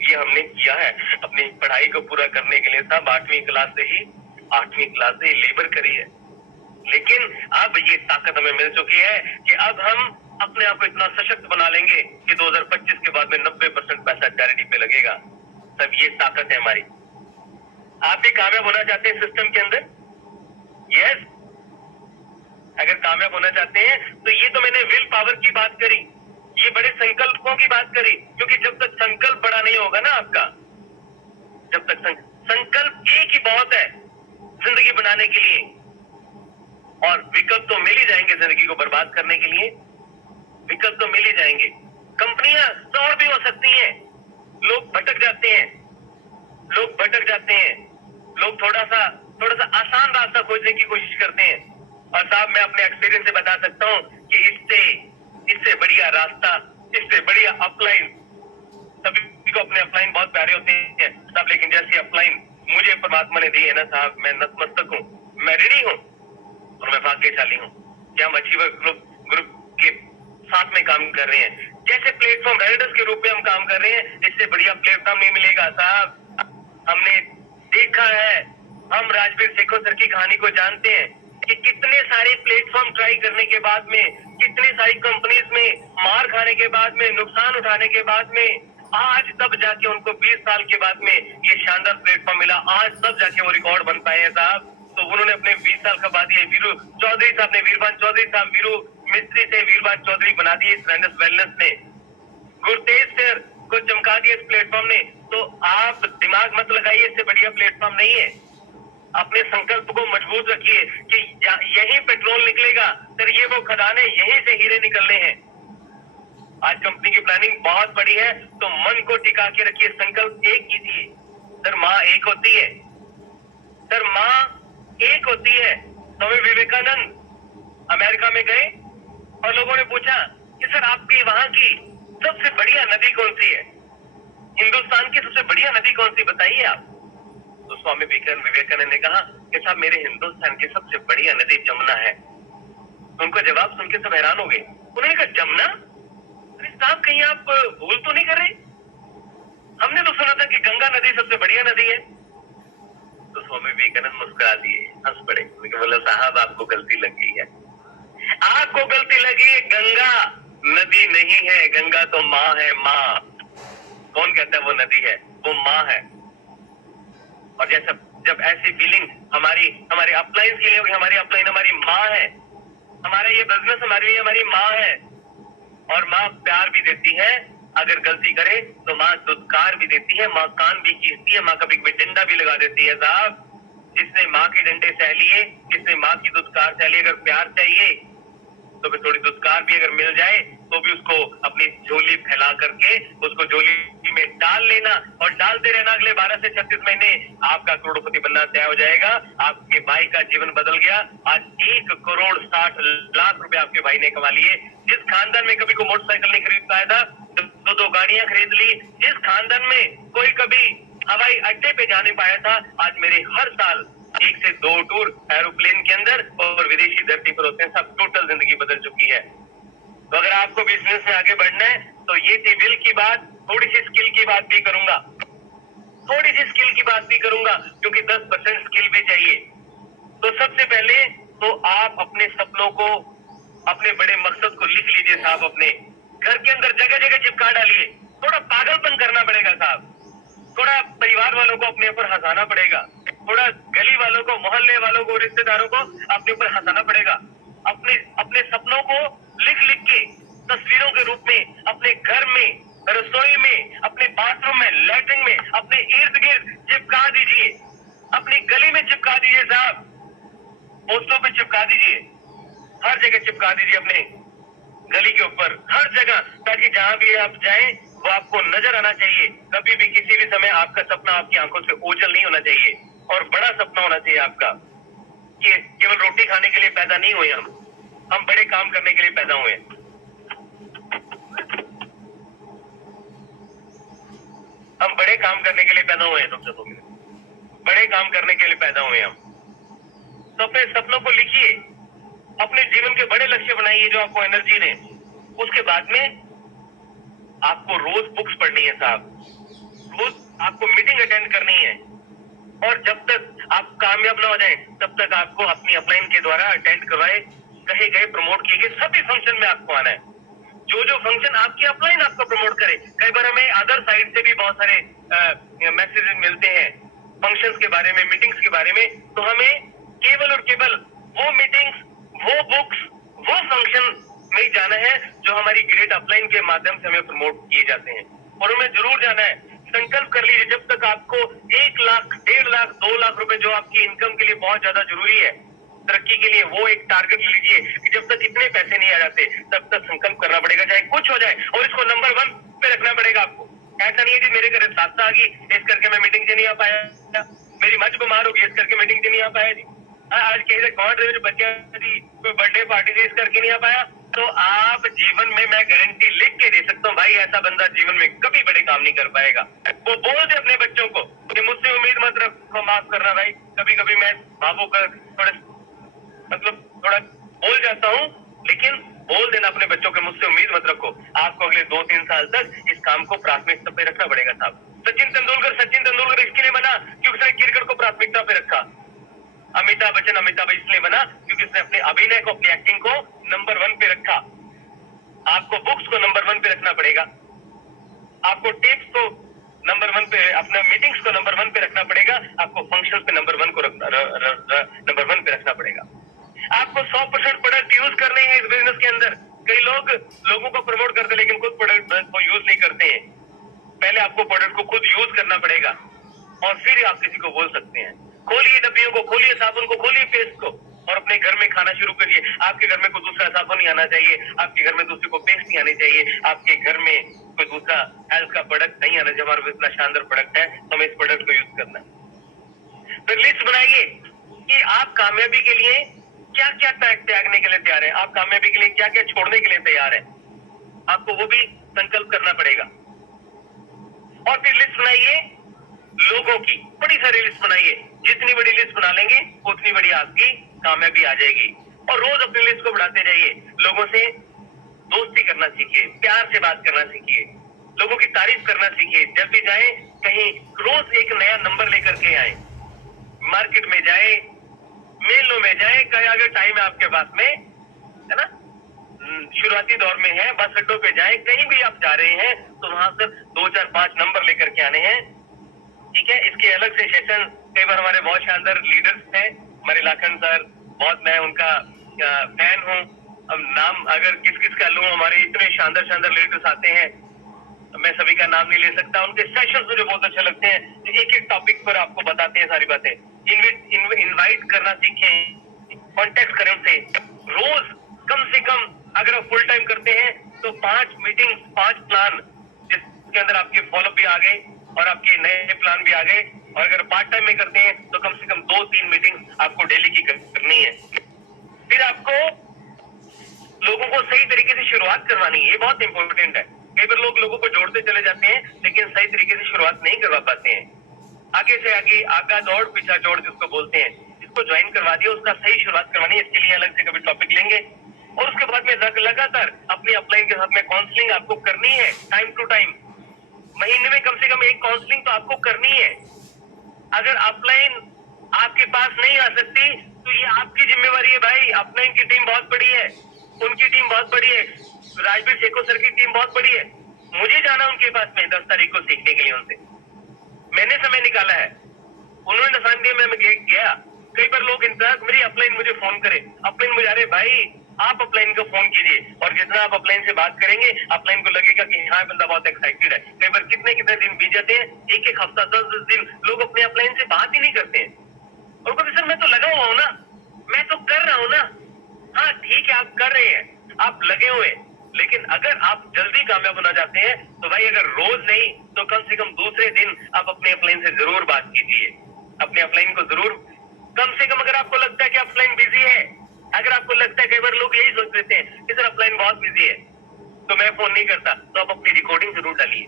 ये हमने किया है अपनी पढ़ाई को पूरा करने के लिए सब 8वीं क्लास से लेबर करी है, लेकिन अब ये ताकत हमें मिल चुकी है कि अब हम अपने आप को इतना सशक्त बना लेंगे कि 2025 के बाद में 90% पैसा चैरिटी पे लगेगा। तब ये ताकत है हमारी। आप भी कामयाब होना चाहते हैं सिस्टम के अंदर? यस, अगर कामयाब होना चाहते हैं तो ये तो मैंने विल पावर की बात करी, ये बड़े संकल्पों की बात करी, क्योंकि जब तक संकल्प बड़ा नहीं होगा ना आपका, जब तक संकल्प एक ही बहुत है जिंदगी बनाने के लिए, और विकल्प तो मिल ही जाएंगे जिंदगी को बर्बाद करने के लिए, विकल्प तो मिल ही जाएंगे। कंपनियां तो और भी हो सकती हैं, लोग भटक जाते हैं, लोग थोड़ा सा आसान रास्ता खोजने की कोशिश करते हैं। और साहब मैं अपने एक्सपीरियंस से बता सकता हूँ कि इससे बढ़िया रास्ता, इससे बढ़िया अपलाइन, सभी को अपने अपलाइन बहुत प्यारे होते हैं साहब, लेकिन जैसी अपलाइन मुझे परमात्मा ने दी है ना साहब, मैं नतमस्तक हूँ, मैं ऋणी हूँ और मैं भाग्यशाली हूँ कि हम अचीवर ग्रुप के साथ में काम कर रहे हैं। जैसे प्लेटफॉर्म रेडर्स के रूप में हम काम कर रहे हैं, इससे बढ़िया प्लेटफॉर्म नहीं मिलेगा साहब। हमने देखा है, हम राजवीर शेखर सर की कहानी को जानते हैं कि कितने सारे प्लेटफॉर्म ट्राई करने के बाद में, कितनी सारी कंपनीज में मार खाने के बाद में, नुकसान उठाने के बाद में, आज तब जाके उनको 20 साल के बाद में ये शानदार प्लेटफॉर्म मिला, आज तब जाके वो रिकॉर्ड बन पाए हैं साहब। तो उन्होंने अपने 20 साल का बाद वीरू चौधरी साहब ने, वीरबान चौधरी साहब वीरू मिस्त्री से वीरबान चौधरी बना दिए इस रेडनेस वेलनेस ने, गुरतेज सर को चमका दिया इस प्लेटफॉर्म ने। तो आप दिमाग मत लगाइए, इससे बढ़िया प्लेटफॉर्म नहीं है। अपने संकल्प को मजबूत रखिए कि यही पेट्रोल निकलेगा सर, ये वो खदान है, यहीं से हीरे निकलने हैं। आज कंपनी की प्लानिंग बहुत बड़ी है, तो मन को टिका के रखिए, संकल्प एक कीजिए। सर माँ एक होती है, सर माँ एक होती है। स्वामी विवेकानंद अमेरिका में गए और लोगों ने पूछा कि सर आपकी वहां की सबसे बढ़िया नदी कौन सी है? हिंदुस्तान की सबसे बढ़िया नदी कौन सी बताइए आप? तो स्वामी विवेकानंद ने कहा कि साहब मेरे हिंदुस्तान की सबसे बढ़िया नदी जमुना है। उनका जवाब सुन के सब हैरान हो गए। उन्होंने कहा जमुना? अरे साहब कहीं आप भूल तो नहीं कर रहे? हमने तो सुना था कि गंगा नदी सबसे बढ़िया नदी है। तो स्वामी विवेकानंद मुस्कुरा दिए, हंस पड़े। बोला साहब आपको गलती लग गई है, आपको गलती लगी है। गंगा नदी नहीं है, गंगा तो माँ है, माँ। कौन कहता है वो नदी है? वो माँ है। और जैसा जब ऐसी फीलिंग हमारे अपलाइन के लिए होगी, हमारी अपलाइन हमारी माँ है, हमारा ये बिजनेस हमारे लिए हमारी माँ है। और माँ प्यार भी देती है, अगर गलती करे तो माँ दुत्कार भी देती है, माँ कान भी खींचती है, माँ कभी कभी डंडा भी लगा देती है। साहब जिसने माँ के डंडे सह लिए, जिसने माँ की दुत्कार सह ली, अगर प्यार चाहिए तो फिर थोड़ी दुत्कार भी अगर मिल जाए तो भी उसको अपनी झोली फैला करके उसको झोली में डाल लेना और डालते रहना। अगले 12 से 36 महीने आपका करोड़पति बनना तय हो जाएगा। आपके भाई का जीवन बदल गया। आज 1,60,00,000 रुपए आपके भाई ने कमा लिए। जिस खानदान में कभी कोई मोटरसाइकिल नहीं खरीद पाया था, दो गाड़ियां खरीद ली। जिस खानदान में कोई कभी हवाई अड्डे पे जा नहीं पाया था, आज मेरे हर साल 1 से 2 टूर एरोप्लेन के अंदर और विदेशी धरती पर होते हैं। सब टोटल जिंदगी बदल चुकी है। तो अगर आपको बिजनेस में आगे बढ़ना है तो ये थी विल की बात। थोड़ी सी स्किल की बात भी करूंगा, थोड़ी सी स्किल की बात भी करूंगा, क्योंकि 10% स्किल भी चाहिए। तो सबसे पहले तो आप अपने सपनों को, अपने बड़े मकसद को लिख लीजिए साहब। अपने घर के अंदर जगह जगह चिपका डालिए। थोड़ा पागलपन करना पड़ेगा साहब, थोड़ा परिवार वालों को अपने ऊपर हंसाना पड़ेगा, थोड़ा गली वालों को, मोहल्ले वालों को, रिश्तेदारों को अपने ऊपर हंसाना पड़ेगा। अपने अपने सपनों को लिख लिख के तस्वीरों के रूप में अपने घर में, रसोई में, अपने बाथरूम में, लैट्रिन में, अपने इर्द गिर्द चिपका दीजिए। अपनी गली में चिपका दीजिए साहब, पोस्टों पे चिपका दीजिए, हर जगह चिपका दीजिए अपने गली के ऊपर, हर जगह, ताकि जहां भी आप जाएं वो आपको नजर आना चाहिए। कभी भी किसी भी समय आपका सपना आपकी आंखों से ओझल नहीं होना चाहिए और बड़ा सपना होना चाहिए आपका। कि केवल रोटी खाने के लिए पैदा नहीं हुए हम बड़े काम करने के लिए पैदा हुए हैं। हम बड़े काम करने के लिए पैदा हुए हैं। सबसे पहले बड़े काम करने के लिए पैदा हुए हैं हम। तो अपने सपनों को लिखिए, अपने जीवन के बड़े लक्ष्य बनाइए जो आपको एनर्जी दें। उसके बाद में आपको रोज बुक्स पढ़नी है साहब, रोज आपको मीटिंग अटेंड करनी है। और जब तक आप कामयाब ना हो जाएं, तब तक आपको अपनी अपलाइन के द्वारा अटेंड करवाए कहे गए, प्रमोट किए गए सभी फंक्शन में आपको आना है। जो जो फंक्शन आपकी अपलाइन आपको प्रमोट करे। कई बार हमें अदर साइड से भी बहुत सारे मैसेजेस मिलते हैं फंक्शंस के बारे में, मीटिंग्स के बारे में। तो हमें केवल और केवल वो मीटिंग्स, वो बुक्स, वो फंक्शन में ही जाना है जो हमारी ग्रेट अपलाइन के माध्यम से हमें प्रमोट किए जाते हैं, और हमें जरूर जाना है। संकल्प कर लीजिए, जब तक आपको 1 लाख, 1.5 लाख, 2 लाख रुपए जो आपकी इनकम के लिए बहुत ज्यादा जरूरी है, तरक्की के लिए, वो एक टारगेट लीजिए कि जब तक इतने पैसे नहीं आ जाते तब तक संकल्प करना पड़ेगा, चाहे कुछ हो जाए, और इसको नंबर 1 पे रखना पड़ेगा आपको। ऐसा नहीं है कि मेरे घर साथ आ गई इस करके मैं मीटिंग से नहीं आ पाया, मेरी मच बीमार होगी इस करके मीटिंग से नहीं आ पाया जी, आज कहीं से बच्चे जी कोई बर्थडे पार्टी से इस करके नहीं आ पाया। तो आप जीवन में, मैं गारंटी लिख के दे सकता हूँ भाई, ऐसा बंदा जीवन में कभी बड़े काम नहीं कर पाएगा। वो बोल दे अपने बच्चों को कि मुझसे उम्मीद मत रखो, माफ करना भाई, कभी कभी मैं भावों का थोड़ा बोल जाता हूँ, लेकिन बोल देना अपने बच्चों के, मुझसे उम्मीद मत रखो। आपको अगले 2-3 साल तक इस काम को प्राथमिकता पे रखना पड़ेगा साहब। सचिन तेंदुलकर इसके लिए बना क्योंकि उसने क्रिकेट को प्राथमिकता पे रखा। अमिताभ बच्चन इसलिए बना क्योंकि उसने अपने अभिनय को, अपनी एक्टिंग को नंबर 1 पे रखा। आपको बुक्स को नंबर 1 पे रखना पड़ेगा, आपको टिप्स को नंबर 1 पे, अपने मीटिंग्स को नंबर 1 पे रखना पड़ेगा, आपको फंक्शंस पे नंबर 1 पे रखना पड़ेगा। आपको 100% प्रोडक्ट यूज करने हैं इस बिजनेस के अंदर। कई लोगों को प्रमोट करते हैं लेकिन खुद प्रोडक्ट को यूज नहीं करते हैं। पहले आपको प्रोडक्ट को खुद यूज करना पड़ेगा और फिर आप किसी को बोल सकते हैं। खोलिए डब्बियों को, खोलिए साबुन को, खोलिए पेस्ट को और अपने घर में खाना शुरू करिए। आपके घर में कोई दूसरा साबुन नहीं आना चाहिए, आपके घर में दूसरे को पेस्ट नहीं आनी चाहिए, आपके घर में कोई दूसरा हेल्थ का प्रोडक्ट नहीं आना चाहिए। हमारा इतना शानदार प्रोडक्ट है तो हमें इस प्रोडक्ट को यूज करना है। फिर लिस्ट बनाइए कि आप कामयाबी के लिए क्या क्या त्यागने के लिए तैयार है, आप कामयाबी के लिए क्या क्या छोड़ने के लिए तैयार है। आपको वो भी संकल्प करना पड़ेगा। और फिर लिस्ट बनाइए लोगों की, बड़ी सारी लिस्ट बनाइए। जितनी बड़ी लिस्ट बना लेंगे उतनी बड़ी आपकी कामयाबी आ जाएगी। और रोज अपनी लिस्ट को बढ़ाते जाइए। लोगों से दोस्ती करना सीखिए, प्यार से बात करना सीखिए, लोगों की तारीफ करना सीखिए। जब भी जाए कहीं रोज एक नया नंबर लेकर के आए, मार्केट में जाए, मेलों में जाए, कहीं अगर टाइम है आपके पास में, है ना, शुरुआती दौर में है, बस अड्डों पे जाए, कहीं भी आप जा रहे हैं तो वहां से 2 4 5 नंबर लेकर के आने हैं। ठीक है, इसके अलग से सेशन कई बार हमारे बहुत शानदार लीडर्स हैं, हमारे लाखन सर, बहुत मैं उनका फैन हूँ। अब नाम अगर किस किस का लूं, हमारे इतने शानदार शानदार लीडर्स आते हैं, मैं सभी का नाम नहीं ले सकता। उनके सेशंस मुझे बहुत अच्छे लगते हैं, एक एक टॉपिक पर आपको बताते हैं सारी बातें। इनवाइट करना सीखें, कॉन्टेक्ट करें उनसे। रोज कम से कम अगर आप फुल टाइम करते हैं तो 5 मीटिंग, 5 प्लान, जिसके अंदर आपके फॉलोअप भी आ गए और आपके नए प्लान भी आ गए। और अगर पार्ट टाइम में करते हैं तो कम से कम 2-3 मीटिंग आपको डेली की करनी है। फिर आपको लोगों को सही तरीके से शुरुआत करवानी है, ये बहुत इंपॉर्टेंट है। कई बार लोगों को जोड़ते चले जाते हैं लेकिन सही तरीके से शुरुआत नहीं करवा पाते हैं। आगे से आगे, आगा दौड़ पीछा जोड़ जिसको बोलते हैं, जिसको ज्वाइन करवा दिया उसका सही शुरुआत करवानी है। इसके लिए अलग से कभी टॉपिक लेंगे। और उसके बाद में लगातार अपनी अपलाइन के साथ में काउंसलिंग आपको करनी है, टाइम टू टाइम। महीने में कम से कम एक काउंसलिंग तो आपको करनी है। अगर अपलाइन आपके पास नहीं आ सकती तो ये आपकी जिम्मेवारी है भाई। अपलाइन की टीम बहुत बड़ी है, उनकी टीम बहुत बड़ी है, राजवीर शेखो सर की टीम बहुत बड़ी है। मुझे जाना उनके पास में 10 तारीख को सीखने के लिए उनसे, मैंने समय निकाला है, उन्होंने टाइम दिया, मैं गया। कई बार लोग इंतजार, मेरी अपलाइन मुझे फोन करे, अपलाइन मुझे, अरे भाई आप अपलाइन को फोन कीजिए। और जितना आप अपलाइन से बात करेंगे अपलाइन को लगेगा कि हाँ बंदा बहुत एक्साइटेड है। कई बार कितने कितने दिन बीत जाते हैं, एक एक हफ्ता, 10-10 दिन लोग अपने अपलाइन से बात ही नहीं करते हैं। और कहते सर मैं तो लगा हुआ हूँ ना, मैं तो कर रहा हूँ ना। हाँ ठीक है, आप कर रहे हैं, आप लगे हुए, लेकिन अगर आप जल्दी कामयाब होना चाहते हैं तो भाई अगर रोज नहीं तो कम से कम दूसरे दिन आप अपने अपलाइन से जरूर बात कीजिए। अपने अपलाइन को जरूर, कम से कम अगर आपको लगता है कि अपलाइन बिजी है, अगर आपको लगता है, कई बार लोग यही सोच लेते हैं कि सर अपलाइन बहुत बिजी है तो मैं फोन नहीं करता, तो आप अपनी रिकॉर्डिंग जरूर डालिए।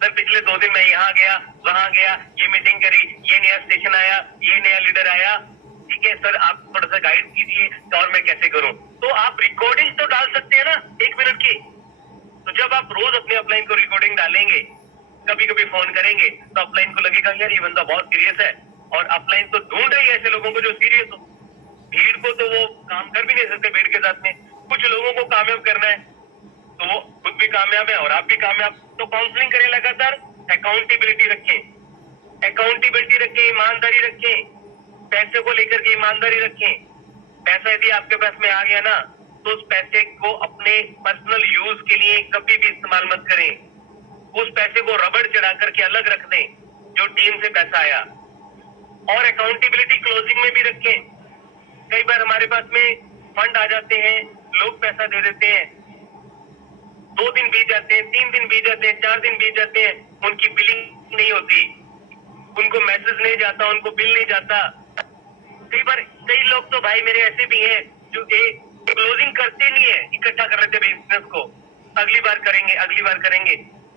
सर पिछले 2 दिन मैं यहाँ गया, वहां गया, ये मीटिंग करी, ये नया स्टेशन आया, ये नया लीडर आया, ठीक है सर आप थोड़ा सा गाइड कीजिए और मैं कैसे करूं। तो आप रिकॉर्डिंग तो डाल सकते हैं ना 1 मिनट की। तो जब आप रोज अपने अपलाइन को रिकॉर्डिंग डालेंगे, कभी कभी फोन करेंगे, तो अपलाइन को लगेगा यार ये बंदा बहुत सीरियस है। और अपलाइन तो ढूंढ रही है ऐसे लोगों को जो सीरियस हो। भीड़ को तो वो काम कर भी नहीं सकते, भीड़ के साथ में कुछ लोगों को कामयाब करना है तो वो खुद भी कामयाब है और आप भी कामयाब। तो काउंसलिंग करें लगातार, अकाउंटेबिलिटी रखें, अकाउंटेबिलिटी रखें, ईमानदारी रखें, पैसे को लेकर के ईमानदारी रखें। पैसा यदि आपके पास में आ गया ना तो उस पैसे को अपने पर्सनल यूज के लिए कभी भी इस्तेमाल मत करें। उस पैसे को रबड़ चढ़ा करके अलग रख दें जो टीम से पैसा आया। और अकाउंटेबिलिटी क्लोजिंग में भी रखें। कई बार हमारे पास में फंड आ जाते हैं, लोग पैसा दे देते हैं, 2 दिन बीत जाते हैं, 3 दिन बीत जाते हैं, 4 दिन बीत जाते हैं, उनकी बिलिंग नहीं होती, उनको मैसेज नहीं जाता, उनको बिल नहीं जाता। कई बार कई लोग तो भाई मेरे ऐसे भी हैं जो क्लोजिंग करते नहीं है, इकट्ठा कर लेते बिजनेस को, अगली बार करेंगे, अगली बार करेंगे।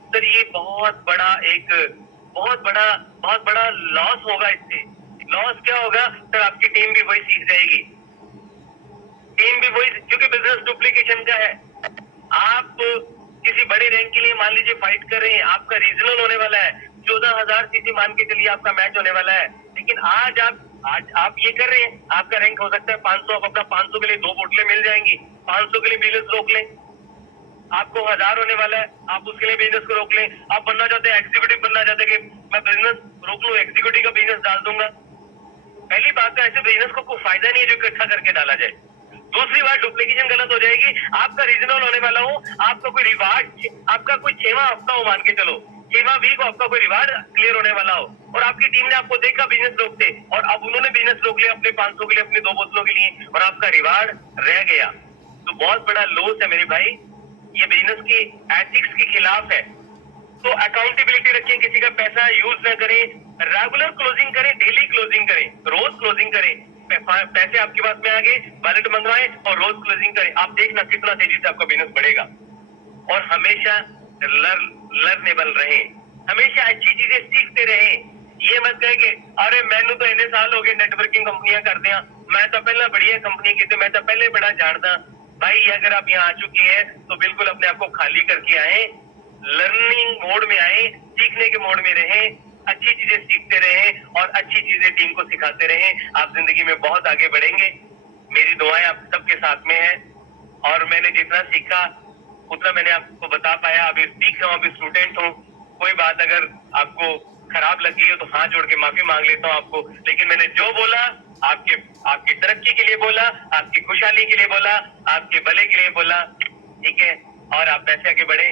सर ये बहुत बड़ा लॉस होगा। इससे लॉस क्या होगा सर, आपकी टीम भी वही सीख जाएगी, टीम भी वही, क्योंकि बिजनेस डुप्लीकेशन का है। आप किसी बड़े रैंक के लिए मान लीजिए फाइट कर रहे हैं, आपका रीजनल होने वाला है, 14,000 सीसी मान के चलिए आपका मैच होने वाला है, लेकिन आज आप ये कर रहे हैं, आपका रैंक हो सकता है 500, आप अपना 500 के लिए 2 बोतलें मिल जाएंगी, 500 के लिए बिजनेस रोक लें। आपको 1000 होने वाला है, आप उसके लिए बिजनेस को रोक लें। आप बनना चाहते हैं एग्जीक्यूटिव, बनना चाहते हैं कि मैं बिजनेस रोक लूं, एग्जीक्यूटिव का बिजनेस डाल दूंगा। पहली बात तो ऐसे बिजनेस को कोई फायदा नहीं है जो इकट्ठा करके डाला जाए। दूसरी बात, डुप्लीकेशन गलत हो जाएगी। आपका रीजनल होने वाला हो, आपका कोई रिवार्ड, आपका कोई 6वां हफ्ता हो मान के चलो, 6वां वीक आपका कोई रिवार्ड क्लियर होने वाला हो और आपकी टीम ने आपको देखा बिजनेस रोकते और अब उन्होंने बिजनेस रोक लिया अपने 500 के लिए, अपनी 2 बोतलों के लिए, और आपका रिवार्ड रह गया, तो बहुत बड़ा लॉस है मेरे भाई। ये बिजनेस की एथिक्स के खिलाफ है। तो अकाउंटेबिलिटी रखें, किसी का पैसा यूज न करें, रेगुलर क्लोजिंग करें, डेली क्लोजिंग करें, रोज क्लोजिंग करें। पैसे आपके पास में आ गए, वॉलेट मंगवाएं और रोज क्लोजिंग करें। आप देखना कितना तेजी से आपका बिजनेस बढ़ेगा। और हमेशा लर्नेबल रहें, हमेशा अच्छी चीजें सीखते रहें। ये मत कहे कि अरे मैनू तो इतने साल हो गए नेटवर्किंग कंपनियां कर दिया, मैं तो पहले बढ़िया कंपनी की थी, मैं तो पहले बड़ा जानता। भाई अगर आप यहाँ आ चुके हैं तो बिल्कुल अपने आप को खाली करके आए, लर्निंग मोड में आए, सीखने के मोड में रहें, अच्छी चीजें सीखते रहें और अच्छी चीजें टीम को सिखाते रहें। आप जिंदगी में बहुत आगे बढ़ेंगे। मेरी दुआएं आप सबके साथ में है और मैंने जितना सीखा उतना मैंने आपको बता पाया। अभी सीख रहा हूँ, अभी स्टूडेंट हूँ। कोई बात अगर आपको खराब लगी हो तो हाथ जोड़ के माफी मांग लेता हूँ आपको, लेकिन मैंने जो बोला आपके आपकी तरक्की के लिए बोला, आपकी खुशहाली के लिए बोला, आपके भले के लिए बोला, ठीक है। और आप पैसे आगे बढ़े।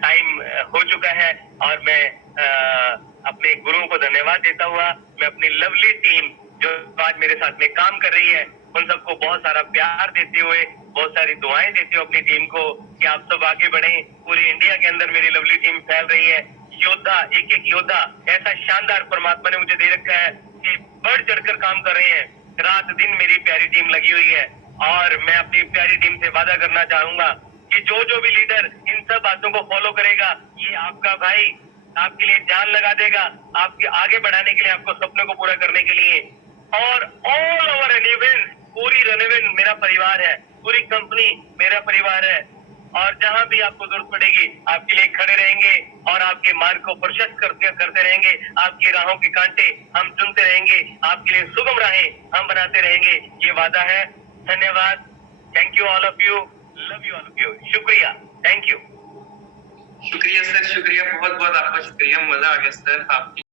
टाइम हो चुका है और मैं अपने गुरुओं को धन्यवाद देता हुआ मैं अपनी लवली टीम जो आज मेरे साथ में काम कर रही है उन सबको बहुत सारा प्यार देते हुए, बहुत सारी दुआएं देते हुए अपनी टीम को कि आप सब आगे बढ़े। पूरी इंडिया के अंदर मेरी लवली टीम फैल रही है। योद्धा, एक एक योद्धा ऐसा शानदार परमात्मा ने मुझे दे रखा है कि बढ़ चढ़कर काम कर रहे हैं। रात दिन मेरी प्यारी टीम लगी हुई है और मैं अपनी प्यारी टीम से वादा करना चाहूंगा कि जो भी लीडर इन सब बातों को फॉलो करेगा, ये आपका भाई आपके लिए जान लगा देगा, आपके आगे बढ़ाने के लिए, आपको सपने को पूरा करने के लिए। और ऑल ओवर रेनिवेंस, पूरी रेनिवेंस मेरा परिवार है, पूरी कंपनी मेरा परिवार है और जहां भी आपको जरूरत पड़ेगी आपके लिए खड़े रहेंगे और आपके मार्ग को प्रशस्त करते रहेंगे। आपकी राहों के कांटे हम चुनते रहेंगे, आपके लिए सुगम राहें हम बनाते रहेंगे, ये वादा है। धन्यवाद। Thank you all of you, love you all of you. शुक्रिया, थैंक यू। शुक्रिया सर, शुक्रिया, बहुत बहुत आपका शुक्रिया। मजा आ गया सर आपकी